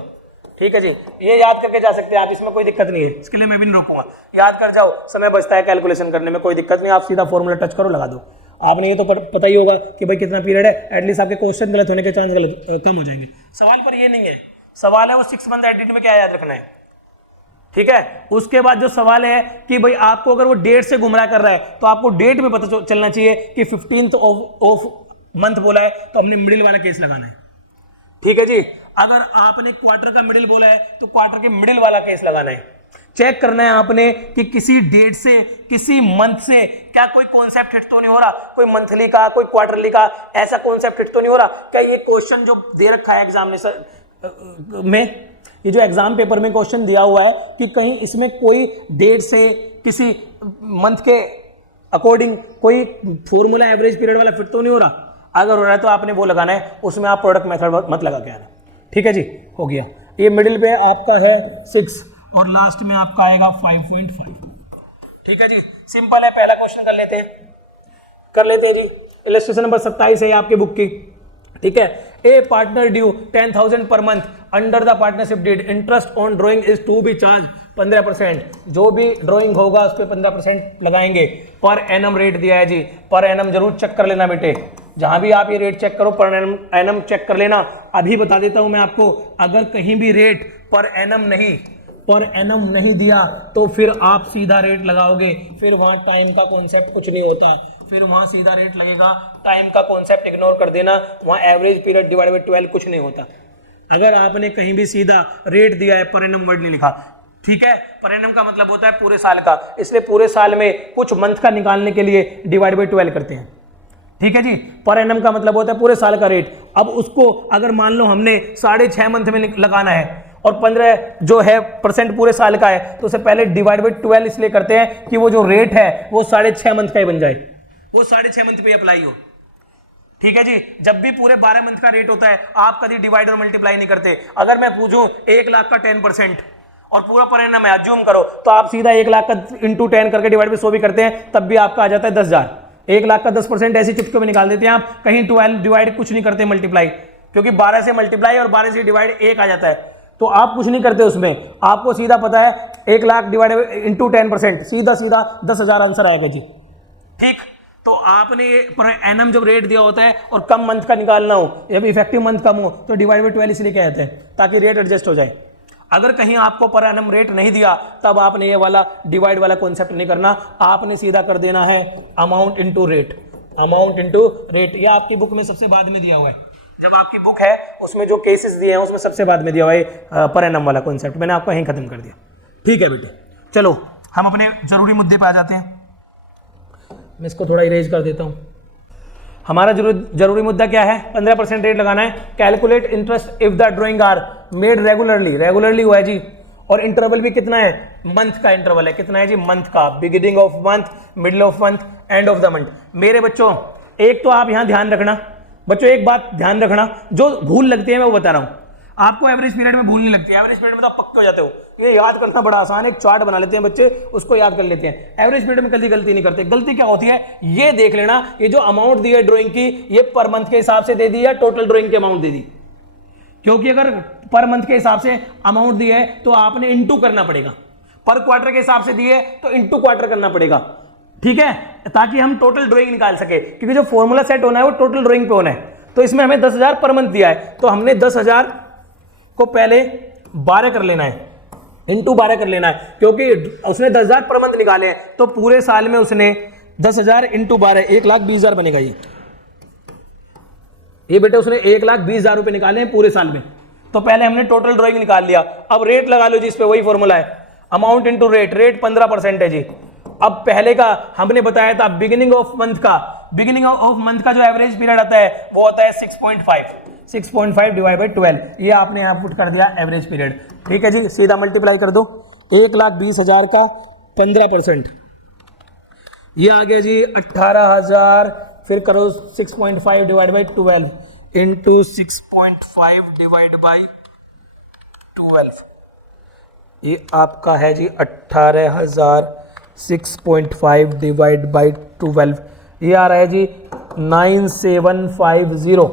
ठीक है जी, ये याद करके जा सकते हैं आप, इसमें कोई दिक्कत नहीं है। इसके लिए मैं भी नहीं रोकूंगा, याद कर जाओ, समय बचता है कैलकुलेशन करने में, कोई दिक्कत नहीं। आप सीधा फॉर्मूला टच करो, लगा दो। आपने ये तो पता ही होगा कि भाई कितना पीरियड है, एटलीस्ट आपके क्वेश्चन गलत होने के चांस कम हो जाएंगे। सवाल पर ये नहीं है, सवाल है वो 6 मंथ एडिट में क्या याद रखना है, ठीक है। उसके बाद जो सवाल है कि भाई आपको अगर वो डेट से गुमराह कर रहा है तो आपको डेट में पता चलना चाहिए कि 15th ऑफ मंथ बोला है तो हमने मिडिल वाला केस लगाना है, ठीक है जी। अगर आपने क्वार्टर का मिडिल बोला है तो क्वार्टर के मिडिल वाला केस लगाना है। चेक करना है आपने कि किसी डेट से, किसी मंथ से क्या कोई कॉन्सेप्ट हिट तो नहीं हो रहा, कोई मंथली का, कोई क्वार्टरली का, ऐसा कॉन्सेप्ट हिट तो नहीं हो रहा। क्या ये क्वेश्चन जो दे रखा है एग्जामिनेशन में, ये जो एग्जाम पेपर में क्वेश्चन दिया हुआ है कि कहीं इसमें कोई डेट से, किसी मंथ के अकॉर्डिंग कोई फॉर्मूला एवरेज पीरियड वाला फिट तो नहीं हो रहा। अगर हो रहा है तो आपने वो लगाना है, उसमें आप प्रोडक्ट मेथड मत लगा के आना, ठीक है जी। हो गया, ये मिडिल पे आपका है 6 और लास्ट में आपका आएगा 5.5, ठीक है जी। सिंपल है, पहला क्वेश्चन कर लेते हैं जी। इलस्ट्रेशन नंबर 27 है आपके बुक की, ठीक है। ए partner due 10,000 per month under the partnership deed, interest on drawing is to be charge 15%। जो भी ड्राइंग होगा उस पर 15% लगाएंगे। पर एनम रेट दिया है जी, पर एनम जरूर चेक कर लेना बेटे, जहां भी आप ये रेट चेक करो पर एनम चेक कर लेना। अभी बता देता हूं मैं आपको, अगर कहीं भी रेट पर एनम नहीं दिया तो फिर आप सीधा रेट लगाओगे, फिर वहां टाइम का कॉन्सेप्ट कुछ नहीं होता, फिर वहां सीधा रेट लगेगा। टाइम का कॉन्सेप्ट इग्नोर कर देना, वहां एवरेज पीरियड डिवाइड बाय 12 कुछ नहीं होता। अगर आपने कहीं भी सीधा रेट दिया है, पर एनम वर्ड नहीं लिखा, ठीक है। पर एनम का मतलब होता है पूरे साल का, इसलिए पूरे साल में कुछ मंथ का निकालने के लिए डिवाइड बाय 12 करते हैं, ठीक है जी। पर एनम का मतलब होता है पूरे साल का रेट। अब उसको अगर मान लो हमने 6.5 मंथ में लगाना है और 15 जो है % पूरे साल का है, तो उससे पहले डिवाइड बाई 12 इसलिए करते हैं कि वो जो रेट है वो 6.5 मंथ का ही बन जाए, वो 6.5 मंथ पे अप्लाई हो। ठीक है जी। जब भी पूरे 12 मंथ का रेट होता है आप कभी डिवाइड और मल्टीप्लाई नहीं करते। अगर मैं पूछूं 1 लाख का 10% और पूरा पर एनम है, अज्यूम करो, तो आप सीधा 1 लाख का इंटू 10 करके डिवाइड बाई 100 भी करते हैं, तब भी आपका आ जाता है 10,000। 1 लाख का 10% ऐसी चुटकी में निकाल देते हैं आप, कहीं 12 डिवाइड कुछ नहीं करते मल्टीप्लाई, क्योंकि 12 से मल्टीप्लाई और 12 से डिवाइड 1 आ जाता है, तो आप कुछ नहीं करते उसमें। आपको सीधा पता है 1 लाख डिवाइड इंटू 10%, सीधा सीधा 10,000 आंसर आएगा जी। ठीक, तो आपने पर एनम जब रेट दिया होता है और कम मंथ का निकालना हो, जब इफेक्टिव मंथ कम हो, तो डिवाइड बाई 12 इसलिए कहते हैं ताकि रेट एडजस्ट हो जाए। अगर कहीं आपको पर एनम रेट नहीं दिया तब आपने ये वाला डिवाइड वाला कॉन्सेप्ट नहीं करना, आपने सीधा कर देना है amount into rate, amount into rate. ये आपकी बुक में सबसे बाद में दिया हुआ है, जब आपकी बुक है उसमें जो केसेस दिए हैं उसमें सबसे बाद में दिया हुआ है पर एनम वाला कॉन्सेप्ट, मैंने आपको यहीं खत्म कर दिया। ठीक है बेटे, चलो हम अपने जरूरी मुद्दे पे आ जाते हैं। मैं इसको थोड़ा इरेज कर देता हूं। हमारा जरूरी मुद्दा क्या है? 15% रेट लगाना है। Calculate interest if the drawing are made regularly, regularly हुआ है जी, और इंटरवल भी कितना है? मंथ का इंटरवल है। कितना है जी? मंथ का, beginning of month, middle of month, end of the month. मेरे बच्चों एक तो आप यहां ध्यान रखना, बच्चों एक बात ध्यान रखना, जो भूल लगती है मैं वो बता रहा हूं आपको। एवरेज पीरियड में भूल नहीं लगती, एवरेज पीरियड में तो आप पक्के हो जाते हो। ये याद करना बड़ा आसान है, एक चार्ट बना लेते हैं बच्चे, उसको याद कर लेते हैं। एवरेज पीरियड में कभी गलती नहीं करते। गलती क्या होती है ये देख लेना, ये जो अमाउंट दी है ड्राइंग की, ये पर मंथ के हिसाब से दे दी या टोटल ड्राइंग की अमाउंट दे दी? क्योंकि अगर पर मंथ के हिसाब से अमाउंट दी है तो आपने इंटू करना पड़ेगा, पर क्वार्टर के हिसाब से दी है तो इंटू क्वार्टर करना पड़ेगा। ठीक है, ताकि हम टोटल ड्राइंग निकाल सके, क्योंकि जो फॉर्मूला सेट होना है वो टोटल ड्राइंग पे होना है। तो इसमें हमें 10,000 पर मंथ दिया है, तो हमने 10,000 को पहले 12 कर लेना है, इंटू 12 कर लेना है, क्योंकि उसने 10,000 पर मंथ निकाले हैं, तो पूरे साल में उसने 10,000 इंटू 12 1,20,000 बनेगा। ये बेटे उसने 1,20,000 रुपए निकाले हैं पूरे साल में। तो पहले हमने टोटल ड्राइंग निकाल लिया। अब रेट लगा लो जी, इस पे वही फॉर्मूला है, अमाउंट इंटू रेट। रेट 15% है जी। अब पहले का हमने बताया था बिगिनिंग ऑफ मंथ का, बिगिनिंग ऑफ मंथ का जो एवरेज पीरियड आता है वो होता है 6.5 डिवाइड बाई 12। ये आपने यहां पुट कर दिया एवरेज पीरियड। ठीक है जी, सीधा मल्टीप्लाई कर दो। 1,20,000 का 15%, ये आ गया जी 18,000। फिर करो 6.5 divide by 12 into 6.5 divide by 12, ये आपका है जी 18,000। 6.5 डिवाइड बाई 12, ये आ रहा है जी 9750।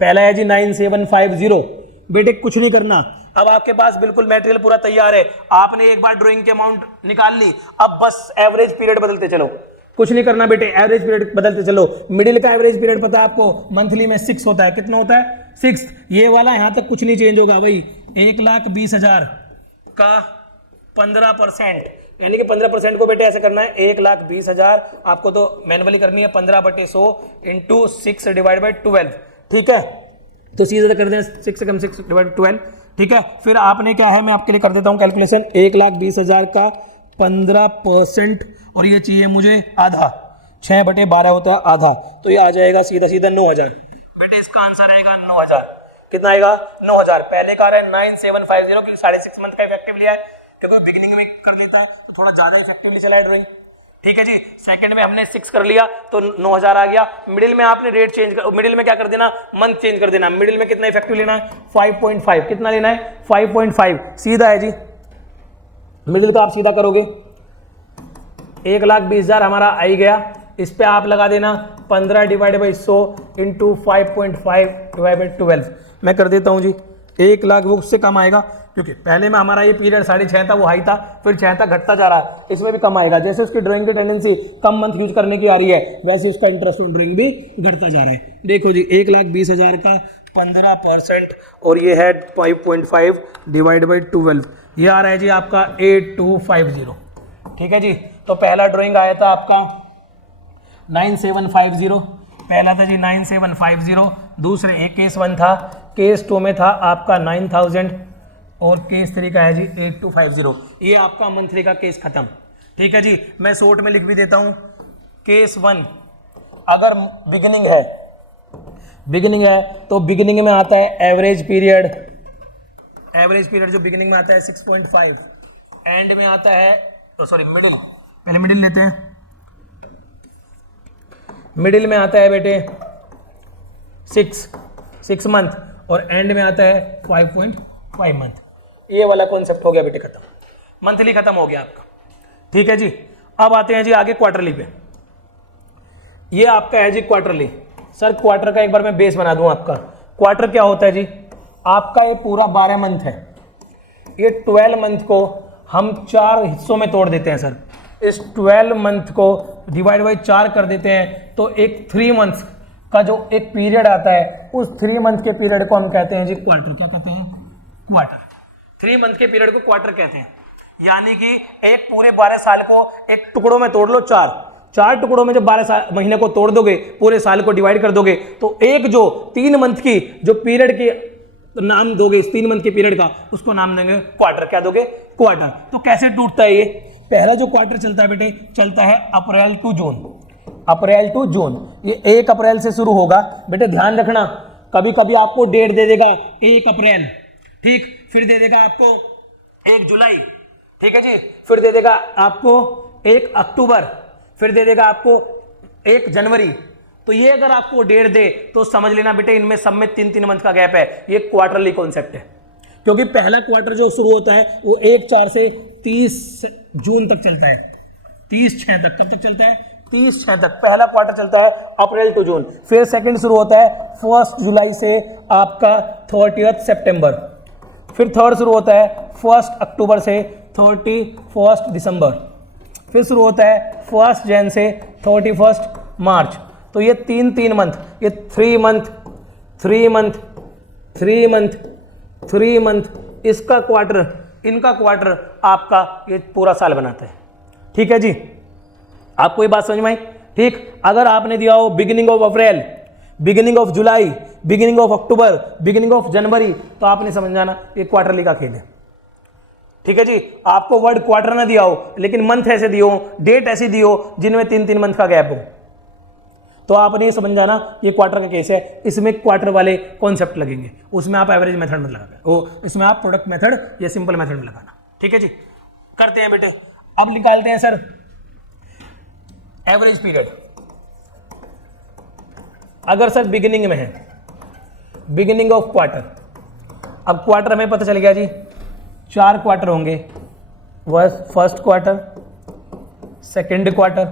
पहला है जी 9750। बेटे कुछ नहीं करना, अब आपके पास बिल्कुल मटेरियल पूरा तैयार है, आपने एक बार ड्राइंग के अमाउंट निकाल ली, अब बस एवरेज पीरियड बदलते चलो। कुछ नहीं करना बेटे, एवरेज पीरियड बदलते चलो। मिडिल का एवरेज पीरियड पता है आपको, मंथली में 6 होता है। कितना होता है? 6। ये वाला यहां तक कुछ नहीं चेंज होगा भाई। 1,20,000 का 15%, यानी कि 15% को बेटे ऐसे करना है 1,20,000, आपको तो मैनुअली करनी है 15/100 इंटू 6 डिवाइड बाई 12। ठीक है, तो सीधे कर दें 6 से कम 6 डिवाइड 12। ठीक है, फिर आपने क्या है मैं आपके लिए कर देता हूं कैलकुलेशन। 1,20,000 का 15%, और ये चाहिए मुझे आधा, 6/12 होता है आधा, तो ये आ जाएगा सीधा सीधा 9,000। बेटे इसका आंसर आएगा 9,000। कितना आएगा? 9,000। पहले का रहा है 9750, क्योंकि 6.5 मंथ का इफेक्टिव लिया है, क्योंकि बिगिनिंग में कर लेता है तो थोड़ा ज्यादा इफेक्टिवली चला है ड्राइंग। ठीक है जी, सेकंड में हमने 6 कर लिया तो 9,000 आ गया। मिडिल में आपने रेट चेंज कर, मिडिल में क्या कर देना? मंथ चेंज कर देना। मिडिल में कितना इफेक्टिव लेना है? 5.5। कितना लेना है? 5.5। सीधा है जी, मिडिल का आप सीधा करोगे 1,20,000 हमारा आ ही गया। इस पे आप लगा देना 15 divide by 100 into 5.5 divide by 12। मैं कर देता हूं जी 1 लाख, वो उससे कम आएगा, क्योंकि पहले में हमारा ये पीरियड 6.5 था, वो हाई था, फिर 6 तक घटता जा रहा है, इसमें भी कम आएगा। जैसे उसकी ड्राइंग की टेंडेंसी कम मंथ यूज करने की आ रही है, वैसे उसका इंटरेस्ट ऑन ड्राइंग भी घटता जा रहा है। देखो जी 1,20,000 का 15%, और ये है 5.5 डिवाइड बाई 12, ये आ रहा है जी आपका 8250। ठीक है जी, तो पहला ड्राइंग आया था आपका 9750, पहला था जी 9750। दूसरे एक केस 1 था, केस 2 में था आपका 9,000, और केस 3 का है जी 8250। ये आपका मंथली का केस खत्म। ठीक है जी, मैं शॉर्ट में लिख भी देता हूं। केस 1 अगर बिगिनिंग है तो बिगिनिंग में आता है एवरेज पीरियड जो बिगिनिंग में आता है 6.5, एंड में आता है मिडिल, पहले मिडिल लेते हैं। मिडिल में आता है बेटे 6 मंथ और एंड में आता है 5.5 मंथ। ये वाला कॉन्सेप्ट हो गया बेटे खत्म, मंथली खत्म हो गया आपका। ठीक है जी, अब आते हैं जी आगे क्वार्टरली पे। ये आपका है जी क्वार्टरली। सर क्वार्टर का एक बार मैं बेस बना दूं आपका। क्वार्टर क्या होता है जी, आपका ये पूरा 12 मंथ है, ये 12 मंथ को हम 4 हिस्सों में तोड़ देते हैं सर। इस 12 मंथ को डिवाइड बाई 4 कर देते हैं तो एक 3 मंथ का जो एक पीरियड आता है, उस 3 मंथ के पीरियड को हम कहते हैं जी क्वार्टर। क्या कहते हैं? क्वार्टर। 3 मंथ के पीरियड को क्वार्टर कहते हैं। यानी कि एक पूरे 12 साल को एक टुकड़ों में तोड़ लो, 4 टुकड़ों में जब 12 महीने को तोड़ दोगे, पूरे साल को डिवाइड कर दोगे, तो एक जो 3 मंथ की जो पीरियड की नाम दोगे, इस 3 मंथ के पीरियड का, उसको नाम देंगे क्वार्टर। क्या दोगे? क्वार्टर। तो कैसे टूटता है ये? पहला जो क्वार्टर चलता है बेटे, चलता है अप्रैल टू जून। ये 1 अप्रैल से शुरू होगा बेटे, ध्यान रखना। कभी कभी आपको डेट दे देगा 1 अप्रैल, ठीक, फिर दे देगा आपको 1 जुलाई, ठीक है जी, फिर दे देगा आपको 1 अक्टूबर, फिर दे देगा आपको 1 जनवरी। तो ये अगर आपको डेट दे तो समझ लेना बेटे इनमें सब में 3 मंथ का गैप है। ये क्वार्टरली कॉन्सेप्ट है, क्योंकि पहला क्वार्टर जो शुरू होता है वो 1/4 से 30 जून तक चलता है, 30/6 तक। कब तक चलता है? 30/6 तक पहला क्वार्टर चलता है, अप्रैल टू जून। फिर सेकंड शुरू होता है 1 जुलाई से आपका 30 सितंबर। फिर थर्ड शुरू होता है 1 अक्टूबर से 31 दिसंबर। फिर शुरू होता है 1 जन से 31 मार्च। तो ये 3 मंथ, ये 3 मंथ इसका क्वार्टर, इनका क्वार्टर आपका ये पूरा साल बनाता है। ठीक है जी, आपको ये बात समझ में आई? ठीक, अगर आपने दिया हो beginning of April, beginning of July, beginning of October, beginning of January, तो आपने समझ जाना ये क्वार्टरली का खेल है। ठीक है जी, आपको वर्ड क्वार्टर ना दिया हो लेकिन मंथ ऐसे दियो, डेट ऐसी दियो जिनमें 3 मंथ का गैप हो, तो आपने ये समझ जाना ये क्वार्टर का केस है। इसमें क्वार्टर वाले कॉन्सेप्ट लगेंगे, उसमें आप एवरेज मेथड में लगाना, इसमें आप प्रोडक्ट मेथड या सिंपल मेथड में लगाना। ठीक है जी, करते हैं बेटे। अब निकालते हैं सर एवरेज पीरियड। अगर सर बिगिनिंग में है, बिगिनिंग ऑफ क्वार्टर, अब क्वार्टर हमें पता चल गया जी 4 क्वार्टर होंगे, वह first quarter, second quarter,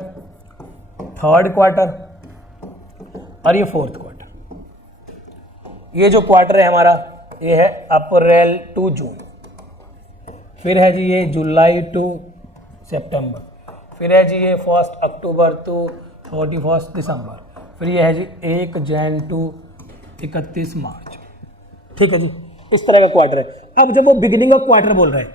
third quarter और ये फोर्थ क्वार्टर। ये जो क्वार्टर है हमारा, ये है अप्रैल टू जून, फिर है जी ये जुलाई टू सितंबर, फिर है जी ये 1 अक्टूबर टू 31 दिसंबर, फिर ये है जी 1 जन टू 31 मार्च। ठीक है जी, इस तरह का क्वार्टर है। अब जब वो बिगिनिंग ऑफ क्वार्टर बोल रहे हैं,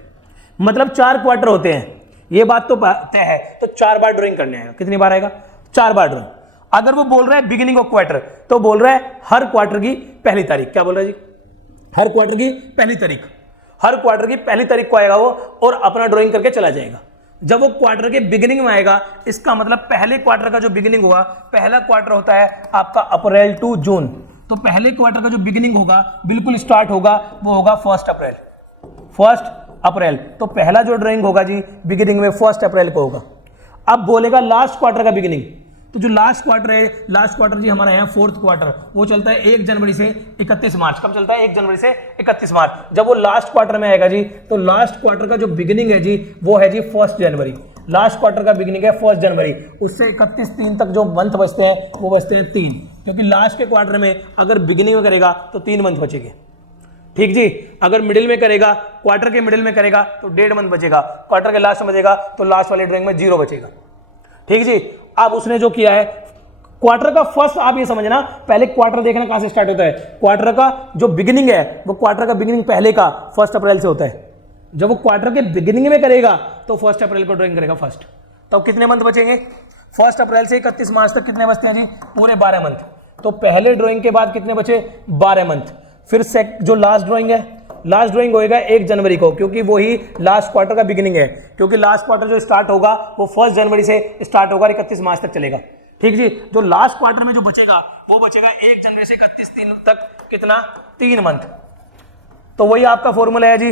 मतलब 4 क्वार्टर होते हैं, ये बात तो तय है, तो 4 बार ड्राइंग करने आएगा। कितनी बार आएगा? 4 बार ड्राइंग। अगर वो बोल रहा है बिगिनिंग ऑफ क्वार्टर, तो बोल रहा है हर क्वार्टर की पहली तारीख। क्या बोल रहा है जी? हर क्वार्टर की पहली तारीख, हर क्वार्टर की पहली तारीख को आएगा वो और अपना ड्राइंग करके चला जाएगा। जब वो क्वार्टर के बिगिनिंग में आएगा, इसका मतलब पहले क्वार्टर का जो बिगिनिंग होगा, पहला क्वार्टर होता है आपका अप्रैल टू जून, तो पहले क्वार्टर का जो बिगिनिंग होगा, बिल्कुल स्टार्ट होगा, वो होगा 1 अप्रैल। 1 अप्रैल, तो पहला जो ड्राइंग होगा जी बिगिनिंग में 1 अप्रैल को होगा। अब बोलेगा लास्ट क्वार्टर का बिगिनिंग, तो जो लास्ट क्वार्टर है, लास्ट क्वार्टर जी हमारा है फोर्थ क्वार्टर, वो चलता है 1 जनवरी से 31 मार्च। कब चलता है? 1 जनवरी से 31 मार्च। जब वो लास्ट क्वार्टर में आएगा जी, तो लास्ट क्वार्टर का जो बिगिनिंग है जी, वो है जी 1 जनवरी। लास्ट क्वार्टर का बिगिनिंग है 1 जनवरी, उससे 31-3 तक जो मंथ बचते हैं वो बचते हैं 3, क्योंकि लास्ट के क्वार्टर में अगर बिगिनिंग में करेगा तो 3 मंथ बचेंगे। ठीक जी, अगर मिडिल में करेगा, क्वार्टर के मिडिल में करेगा तो 1.5 मंथ बचेगा, क्वार्टर के लास्ट में बचेगा तो लास्ट वाले ड्राइंग में 0 बचेगा। ठीक जी, अब उसने जो किया है क्वार्टर का फर्स्ट, आप ये समझना, पहले क्वार्टर देखना कहां से स्टार्ट होता है। क्वार्टर का जो बिगिनिंग है, वो क्वार्टर का बिगिनिंग पहले का 1 अप्रैल से होता है। जब वो क्वार्टर के बिगिनिंग में करेगा तो 1 अप्रैल को ड्राइंग करेगा फर्स्ट। तो कितने मंथ बचेंगे? 1 अप्रैल से 31 मार्च तक कितने बचते हैं जी? पूरे 12 मंथ। तो पहले ड्राइंग के बाद कितने बचे? 12 मंथ। फिर जो लास्ट ड्राइंग है, लास्ट ड्राइंग होएगा 1 जनवरी को, क्योंकि वही लास्ट क्वार्टर का बिगिनिंग है, क्योंकि लास्ट क्वार्टर जो स्टार्ट होगा वो 1 जनवरी से स्टार्ट होगा, 31 मार्च तक चलेगा। ठीक जी। जो लास्ट क्वार्टर में जो बचेगा वो बचेगा 1 जनवरी से 31 तक कितना, 3 मंथ। तो वही आपका फॉर्मूला है जी,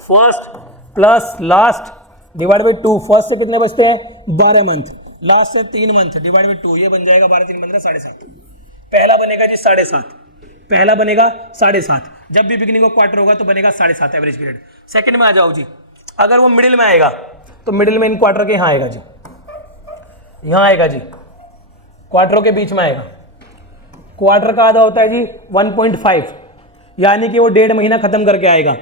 first plus last divide by 2। First से कितने बचते हैं, 12 मंथ, लास्ट से 3 मंथ डिवाइड बाई 2, ये बन जाएगा 12 3 15 7.5। पहला बनेगा जी 7.5, पहला बनेगा 7.5। जब भी बिगिनिंग ऑफ क्वार्टर होगा तो बनेगा 7.5 एवरेज पीरियड। सेकंड में आ जाओ जी, अगर वो मिडिल में आएगा तो मिडिल में इन क्वार्टर के यहाँ आएगा जी, यहाँ आएगा जी, क्वार्टरों के बीच में आएगा। क्वार्टर का आधा होता है जी 1.5, यानी कि वो 1.5 महीना खत्म करके आएगा।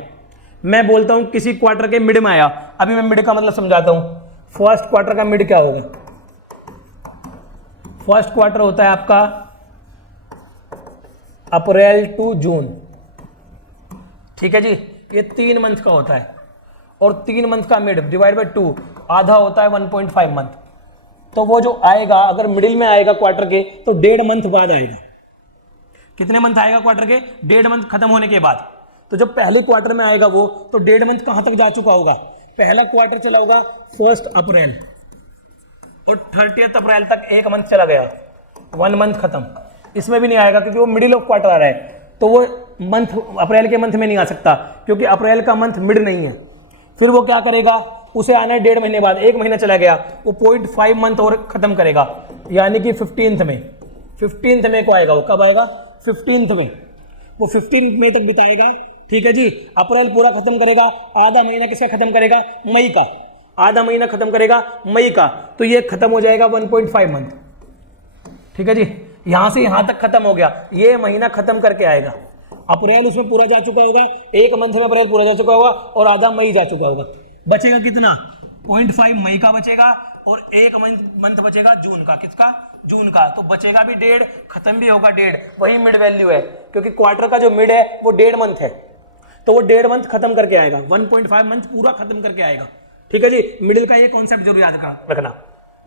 मैं बोलता हूं किसी क्वार्टर के मिड में आया, अभी मैं मिड का मतलब समझाता हूं। फर्स्ट क्वार्टर का मिड क्या होगा, फर्स्ट क्वार्टर होता है आपका अप्रैल टू जून, ठीक है जी, ये 3 मंथ का होता है। और 3 मंथ का मिड डिवाइड बाई 2, आधा होता है 1.5 मंथ। तो वो जो आएगा अगर मिडिल में आएगा क्वार्टर के तो 1.5 मंथ बाद आएगा। कितने मंथ आएगा क्वार्टर के, 1.5 मंथ खत्म होने के बाद। तो जब पहले क्वार्टर में आएगा वो, तो 1.5 मंथ कहां तक जा चुका होगा, पहला क्वार्टर चला होगा 1 अप्रैल और 30 अप्रैल तक 1 मंथ चला गया, 1 मंथ खत्म। इसमें भी नहीं आएगा क्योंकि वो मिडिल ऑफ क्वार्टर आ रहा है, तो वो मंथ अप्रैल के मंथ में नहीं आ सकता क्योंकि अप्रैल का मंथ मिड नहीं है। फिर वो क्या करेगा, उसे आना है 1.5 महीने बाद, 1 महीना चला गया, वो 0.5 मंथ और खत्म करेगा, यानी कि 15th में, 15th में को आएगा। वो कब आएगा, 15th में, वो 15 मई तक बिताएगा, ठीक है जी। अप्रैल पूरा खत्म करेगा, आधा महीना किसका खत्म करेगा, मई का, आधा महीना खत्म करेगा मई का, तो ये खत्म हो जाएगा 1.5 मंथ, ठीक है जी। यहां से यहां तक खत्म हो गया, ये महीना खत्म करके आएगा। अप्रैल उसमें पूरा जा चुका होगा, 1 मंथ में अप्रैल पूरा जा चुका होगा और आधा मई जा चुका होगा। बचेगा कितना, 0.5 मई का बचेगा और 1 मंथ बचेगा जून का, किसका, जून का। तो बचेगा भी 1.5, खत्म भी होगा 1.5, वही मिड वैल्यू है क्योंकि क्वार्टर का जो मिड है वो 1.5 मंथ है, तो वो 1.5 मंथ खत्म करके आएगा, 1.5 मंथ पूरा खत्म करके आएगा, ठीक है जी। मिडिल का ये कॉन्सेप्ट जरूर याद रखना।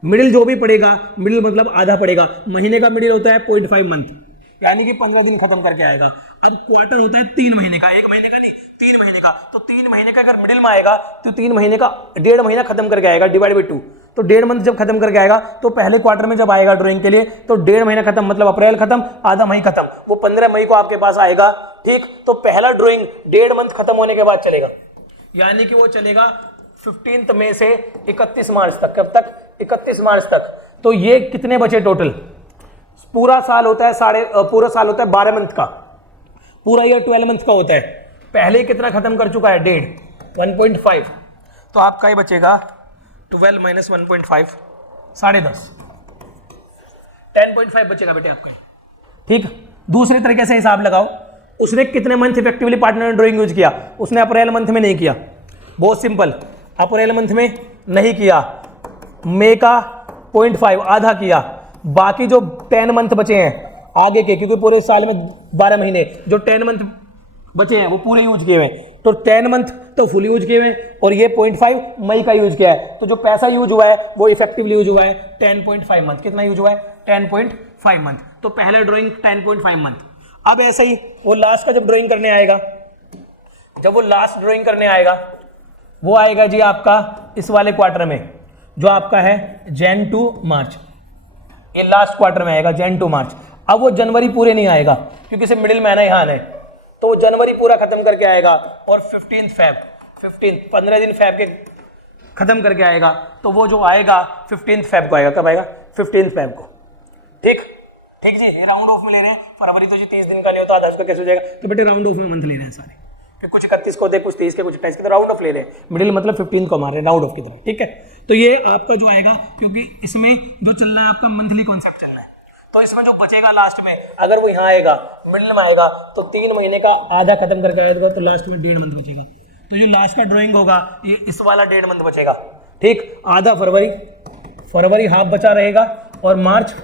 मिडिल जो भी पड़ेगा, मिडिल मतलब आधा पड़ेगा, महीने का मिडिल होता है 0.5 मंथ, यानी कि 15 दिन खत्म करके आएगा। अब क्वार्टर होता है 3 महीने का, 1 महीने का नहीं, 3 महीने का। तो 3 महीने का अगर मिडिल में आएगा तो 3 महीने का 1.5 महीना खत्म करके आएगा डिवाइड बाई 2। तो 1.5 मंथ जब खत्म करके आएगा तो पहले क्वार्टर में जब आएगा ड्राइंग के लिए तो 1.5 महीना खत्म, मतलब अप्रैल खत्म, आधा मई खत्म, वो 15 मई को आपके पास आएगा, ठीक। तो पहला ड्राइंग 1.5 मंथ खत्म होने के बाद चलेगा, यानी कि वो चलेगा 15 मई से 31 मार्च तक। कब तक, 31 मार्च तक। तो ये कितने बचे टोटल, पूरा साल होता है पूरा साल होता है 12 मंथ का, पूरा ईयर 12 मंथ का होता है। पहले कितना खत्म कर चुका है, 1.5, 1.5। तो आपका ही बचेगा 12 माइनस 1.5, 10.5, 10.5 बचेगा बेटे आपका, ठीक। दूसरे तरीके से हिसाब लगाओ, उसने कितने मंथ इफेक्टिवली पार्टनर ने ड्राइंग यूज किया, उसने अप्रैल मंथ में नहीं किया, बहुत सिंपल, अप्रैल मंथ में नहीं किया, मई का 0.5 आधा किया, बाकी जो 10 मंथ बचे हैं आगे के, क्योंकि पूरे साल में 12 महीने, जो 10 मंथ बचे हैं वो पूरे यूज किए हुए हैं, तो 10 मंथ तो फुल यूज किए हुए हैं और ये 0.5 मई का यूज किया है। तो जो पैसा यूज हुआ है वो इफेक्टिवली यूज हुआ है 10.5 मंथ। कितना यूज हुआ है, 10.5 मंथ। तो पहला ड्राइंग 10.5 मंथ। अब ऐसा ही वो लास्ट का जब ड्राइंग करने आएगा, जब वो लास्ट ड्राइंग करने आएगा वो आएगा जी आपका इस वाले क्वार्टर में, जो आपका है जैन टू मार्च, ये लास्ट क्वार्टर में आएगा, जैन टू मार्च। अब वो जनवरी पूरे नहीं आएगा क्योंकि इसे मिडिल में आना यहाँ है, तो वो जनवरी पूरा खत्म करके आएगा और 15 दिन फैब के खत्म करके आएगा। तो वो जो आएगा 15 फैब को आएगा, कब आएगा, 15 फैब को, ठीक ठीक जी। ये राउंड ऑफ में ले रहे हैं, फरवरी तो जी 30 दिन का नहीं होता, आधा उसका कैसे हो जाएगा, तो बेटे राउंड ऑफ में मंथ ले रहे हैं सारे, कि कुछ 31 को होते, कुछ 30 के, कुछ 28 के, तो राउंड ऑफ ले रहे हैं, मिडिल मतलब 15 को मार रहे हैं राउंड ऑफ की तरह, ठीक है। तो ये आपका जो आएगा, क्योंकि इसमें जो चल रहा है आपका मंथली कॉन्सेप्ट चल रहा है, तो इसमें जो बचेगा लास्ट में, अगर वो यहाँ आएगा मिडिल में आएगा तो 3 महीने का आधा खत्म करके आएगा, तो लास्ट में 1.5 मंथ बचेगा। तो जो लास्ट का ड्राइंग होगा ये इस वाला 1.5 मंथ बचेगा, ठीक। आधा फरवरी हाफ बचा रहेगा और मार्च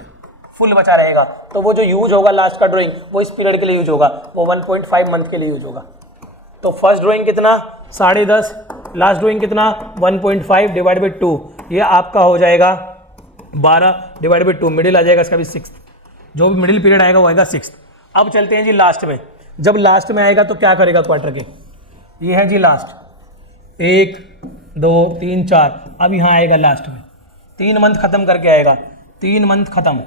फुल बचा रहेगा। तो वो जो यूज होगा लास्ट का ड्राइंग वो इस पीरियड के लिए यूज होगा, वो 1.5 मंथ के लिए यूज होगा। तो फर्स्ट ड्राइंग कितना, 10.5, लास्ट ड्राइंग कितना, 1.5 डिवाइड बाई 2, ये आपका हो जाएगा 12 डिवाइड बाई 2, मिडिल आ जाएगा इसका भी 6, जो भी मिडिल पीरियड आएगा वो आएगा 6। अब चलते हैं जी लास्ट में। जब लास्ट में आएगा तो क्या करेगा क्वार्टर के, ये है जी लास्ट, 1 2 3 4, अब यहाँ आएगा लास्ट में 3 मंथ खत्म करके आएगा, 3 मंथ खत्म।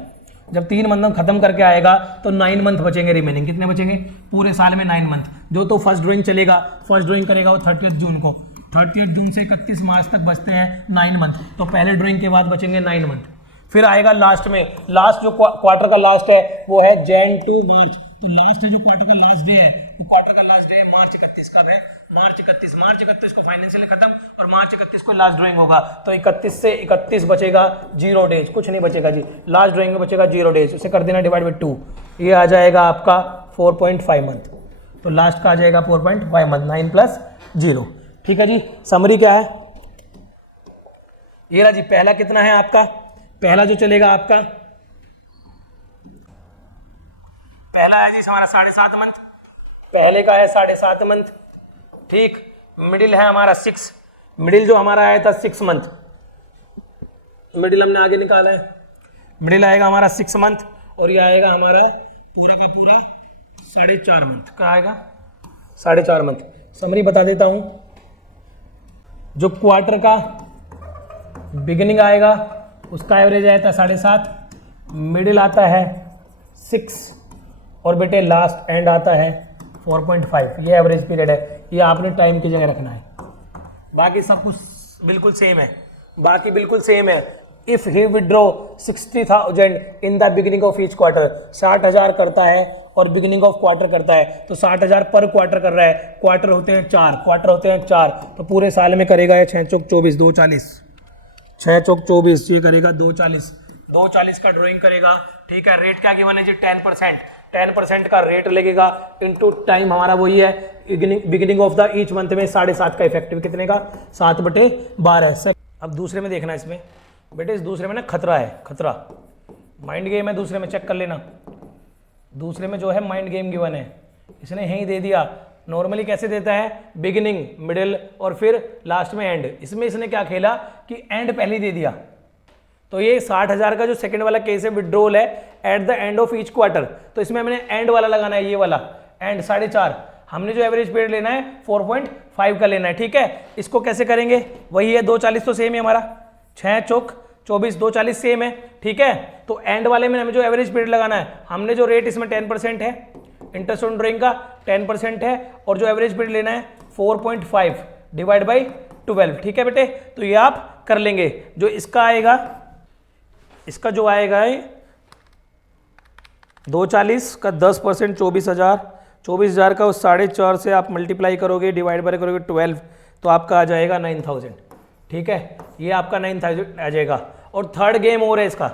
जब 3 मंथ खत्म करके आएगा तो 9 मंथ बचेंगे रिमेनिंग। कितने बचेंगे पूरे साल में? 9 मंथ। जो तो फर्स्ट ड्राइंग चलेगा, फर्स्ट ड्राइंग करेगा वो 30 जून को, 30 जून से 31 मार्च तक बचते हैं 9 मंथ। तो पहले ड्राइंग के बाद बचेंगे 9 मंथ। फिर आएगा लास्ट में, लास्ट जो क्वार्टर का लास्ट है वो है जैन टू मार्च। तो लास्ट जो क्वार्टर का लास्ट डे है वो क्वार्टर का लास्ट डे है मार्च 31। कब है? मार्च 31। मार्च 31 को फाइनेंशियल खत्म और मार्च 31 को लास्ट ड्राइंग होगा। तो 31 से 31 बचेगा 0 डेज, कुछ नहीं बचेगा जी। लास्ट ड्राइंग में बचेगा 0 डेज, उसे कर देना डिवाइड बाई 2। ये आ जाएगा आपका 4.5 मंथ। तो लास्ट का आ जाएगा 4.5 मंथ, 9 प्लस 0। ठीक है जी। समरी क्या है? ये रहा जी। पहला कितना है आपका? पहला जो चलेगा आपका, पहला है जी हमारा 7.5 मंथ। पहले का है 7.5 मंथ। ठीक। मिडिल है हमारा 6। मिडिल जो हमारा आया था 6 मंथ, मिडिल हमने आगे निकाला है। मिडिल आएगा हमारा 6 मंथ और ये आएगा हमारा पूरा का पूरा 4.5 मंथ। क्या आएगा? 4.5 मंथ। समरी बता देता हूं। जो क्वार्टर का बिगिनिंग आएगा उसका एवरेज आया था 7.5, मिडिल आता है 6 और बेटे लास्ट एंड आता है 4.5। ये एवरेज पीरियड है। ये आपने टाइम की जगह रखना है। बाकी सब कुछ बिल्कुल सेम है। बाकी बिल्कुल सेम है। If he withdraw 60,000 in the beginning of each quarter, 60,000 करता है और बिगिनिंग ऑफ क्वार्टर करता है तो 60,000 पर क्वार्टर कर रहा है। क्वार्टर होते हैं 4, क्वार्टर होते हैं 4, तो पूरे साल में करेगा ये 6 चौक 24, 240, 6 चौक 24, ये करेगा 240, 240 का ड्राइंग करेगा। ठीक है। रेट क्या गिवन है जी? 10%। 10% का रेट लगेगा इनटू टाइम हमारा वही है beginning of the each month में 7.5 का इफेक्टिव कितने का? 7/12। अब दूसरे में देखना इसमें बेटे, इस दूसरे में ना खतरा है, खतरा माइंड गेम है। दूसरे में चेक कर लेना। दूसरे में जो है माइंड गेम गिवन है, इसने यही दे दिया। नॉर्मली कैसे देता है? बिगिनिंग, मिडिल और फिर लास्ट में एंड। इसमें इसने क्या खेला कि एंड पहले दे दिया। तो ये 60,000 का जो सेकंड वाला केस है विड्रॉल है at the end of each quarter, तो इसमें हमने एंड वाला लगाना है, ये वाला एंड 4.5। हमने जो एवरेज पीरियड लेना है 4.5 का लेना है। ठीक है। इसको कैसे करेंगे? वही है 240 तो सेम है हमारा, 6 चौक 24, 240 सेम है। ठीक है। तो एंड वाले में हमें जो एवरेज पीरियड लगाना है, हमने जो रेट इसमें 10% है, इंटरेस्ट ऑन ड्राइंग का 10% है और जो एवरेज पीरियड लेना है 4.5 डिवाइड बाई 12। ठीक है बेटे। तो ये आप कर लेंगे। जो इसका आएगा, इसका जो आएगा 240 का 10% 24,000, 24,000 का उस 4.5 से आप मल्टीप्लाई करोगे, डिवाइड बाय करोगे 12, तो आपका आ जाएगा 9,000। ठीक है। ये आपका 9,000 आ जाएगा। और थर्ड गेम और है इसका,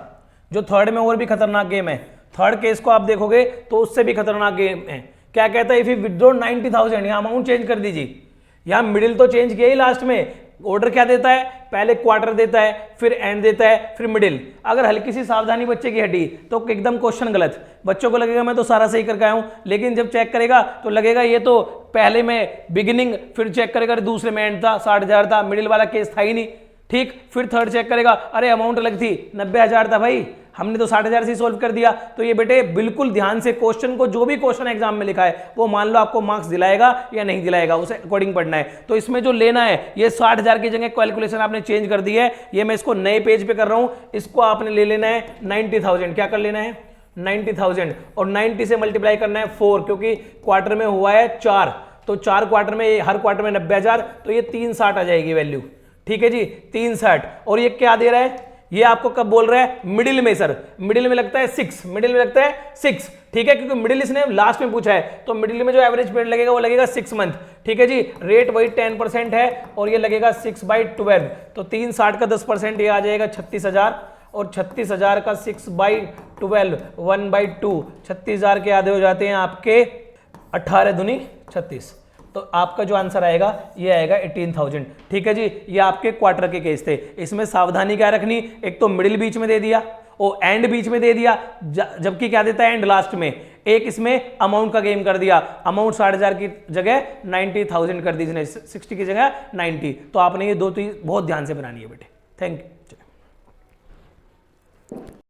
जो थर्ड में और भी खतरनाक गेम है। थर्ड केस को आप देखोगे तो उससे भी खतरनाक गेम है। क्या कहता है? इफ यू विथड्रॉ 90,000, यहाँ अमाउंट चेंज कर दीजिए। यहाँ मिडिल तो चेंज किया ही, लास्ट में ऑर्डर क्या देता है? पहले क्वार्टर देता है, फिर एंड देता है, फिर मिडिल। अगर हल्की सी सावधानी बच्चे की हटी तो एकदम क्वेश्चन गलत। बच्चों को लगेगा मैं तो सारा सही करके आया हूं, लेकिन जब चेक करेगा तो लगेगा ये तो पहले में बिगिनिंग, फिर चेक करेगा दूसरे में एंड था, 60,000 था, मिडिल वाला केस था ही नहीं। ठीक। फिर थर्ड चेक करेगा, अरे अमाउंट अलग थी, 90,000 था भाई, हमने तो 60,000 से सोल्व कर दिया। तो ये बेटे बिल्कुल ध्यान से क्वेश्चन को, जो भी क्वेश्चन एग्जाम में लिखा है वो मान लो आपको मार्क्स दिलाएगा या नहीं दिलाएगा, उसे अकॉर्डिंग पढ़ना है। तो इसमें जो लेना है, ये 60,000 की जगह कैलकुलेशन आपने चेंज कर दी है। ये मैं इसको नए पेज पे कर रहा हूं। इसको आपने ले लेना है 90,000। क्या कर लेना है? 90,000 और 90 से मल्टीप्लाई करना है 4, क्योंकि क्वार्टर में हुआ है 4, तो 4 क्वार्टर में, हर क्वार्टर में 90,000, तो ये 360 आ जाएगी वैल्यू। ठीक है जी, 360। और ये क्या दे रहा है? ये आपको कब बोल रहा है? मिडिल में सर, मिडिल में लगता है 6, मिडिल में लगता है 6। ठीक है, क्योंकि मिडिल इसने लास्ट में पूछा है, तो मिडिल में जो एवरेज पीरियड लगेगा वो लगेगा 6 मंथ। ठीक है जी। रेट वही 10% है और ये लगेगा 6/12, तो 360 का 10% ये आ जाएगा 36,000 और 36,000 का 6/12 1/2, 36,000 के आधे हो जाते हैं आपके 18 दूनी 36। तो आपका जो आंसर आएगा ये आएगा 18,000। ठीक है जी। ये आपके क्वार्टर के केस थे। इसमें सावधानी क्या रखनी? एक तो मिडिल बीच में दे दिया और एंड बीच में दे दिया, जबकि क्या देता है? एंड लास्ट में। एक इसमें अमाउंट का गेम कर दिया, अमाउंट 60,000 की जगह 90,000 कर दी इसने, 60 की जगह 90। तो आपने ये दो चीज बहुत ध्यान से बनानी है बेटे। Thank you.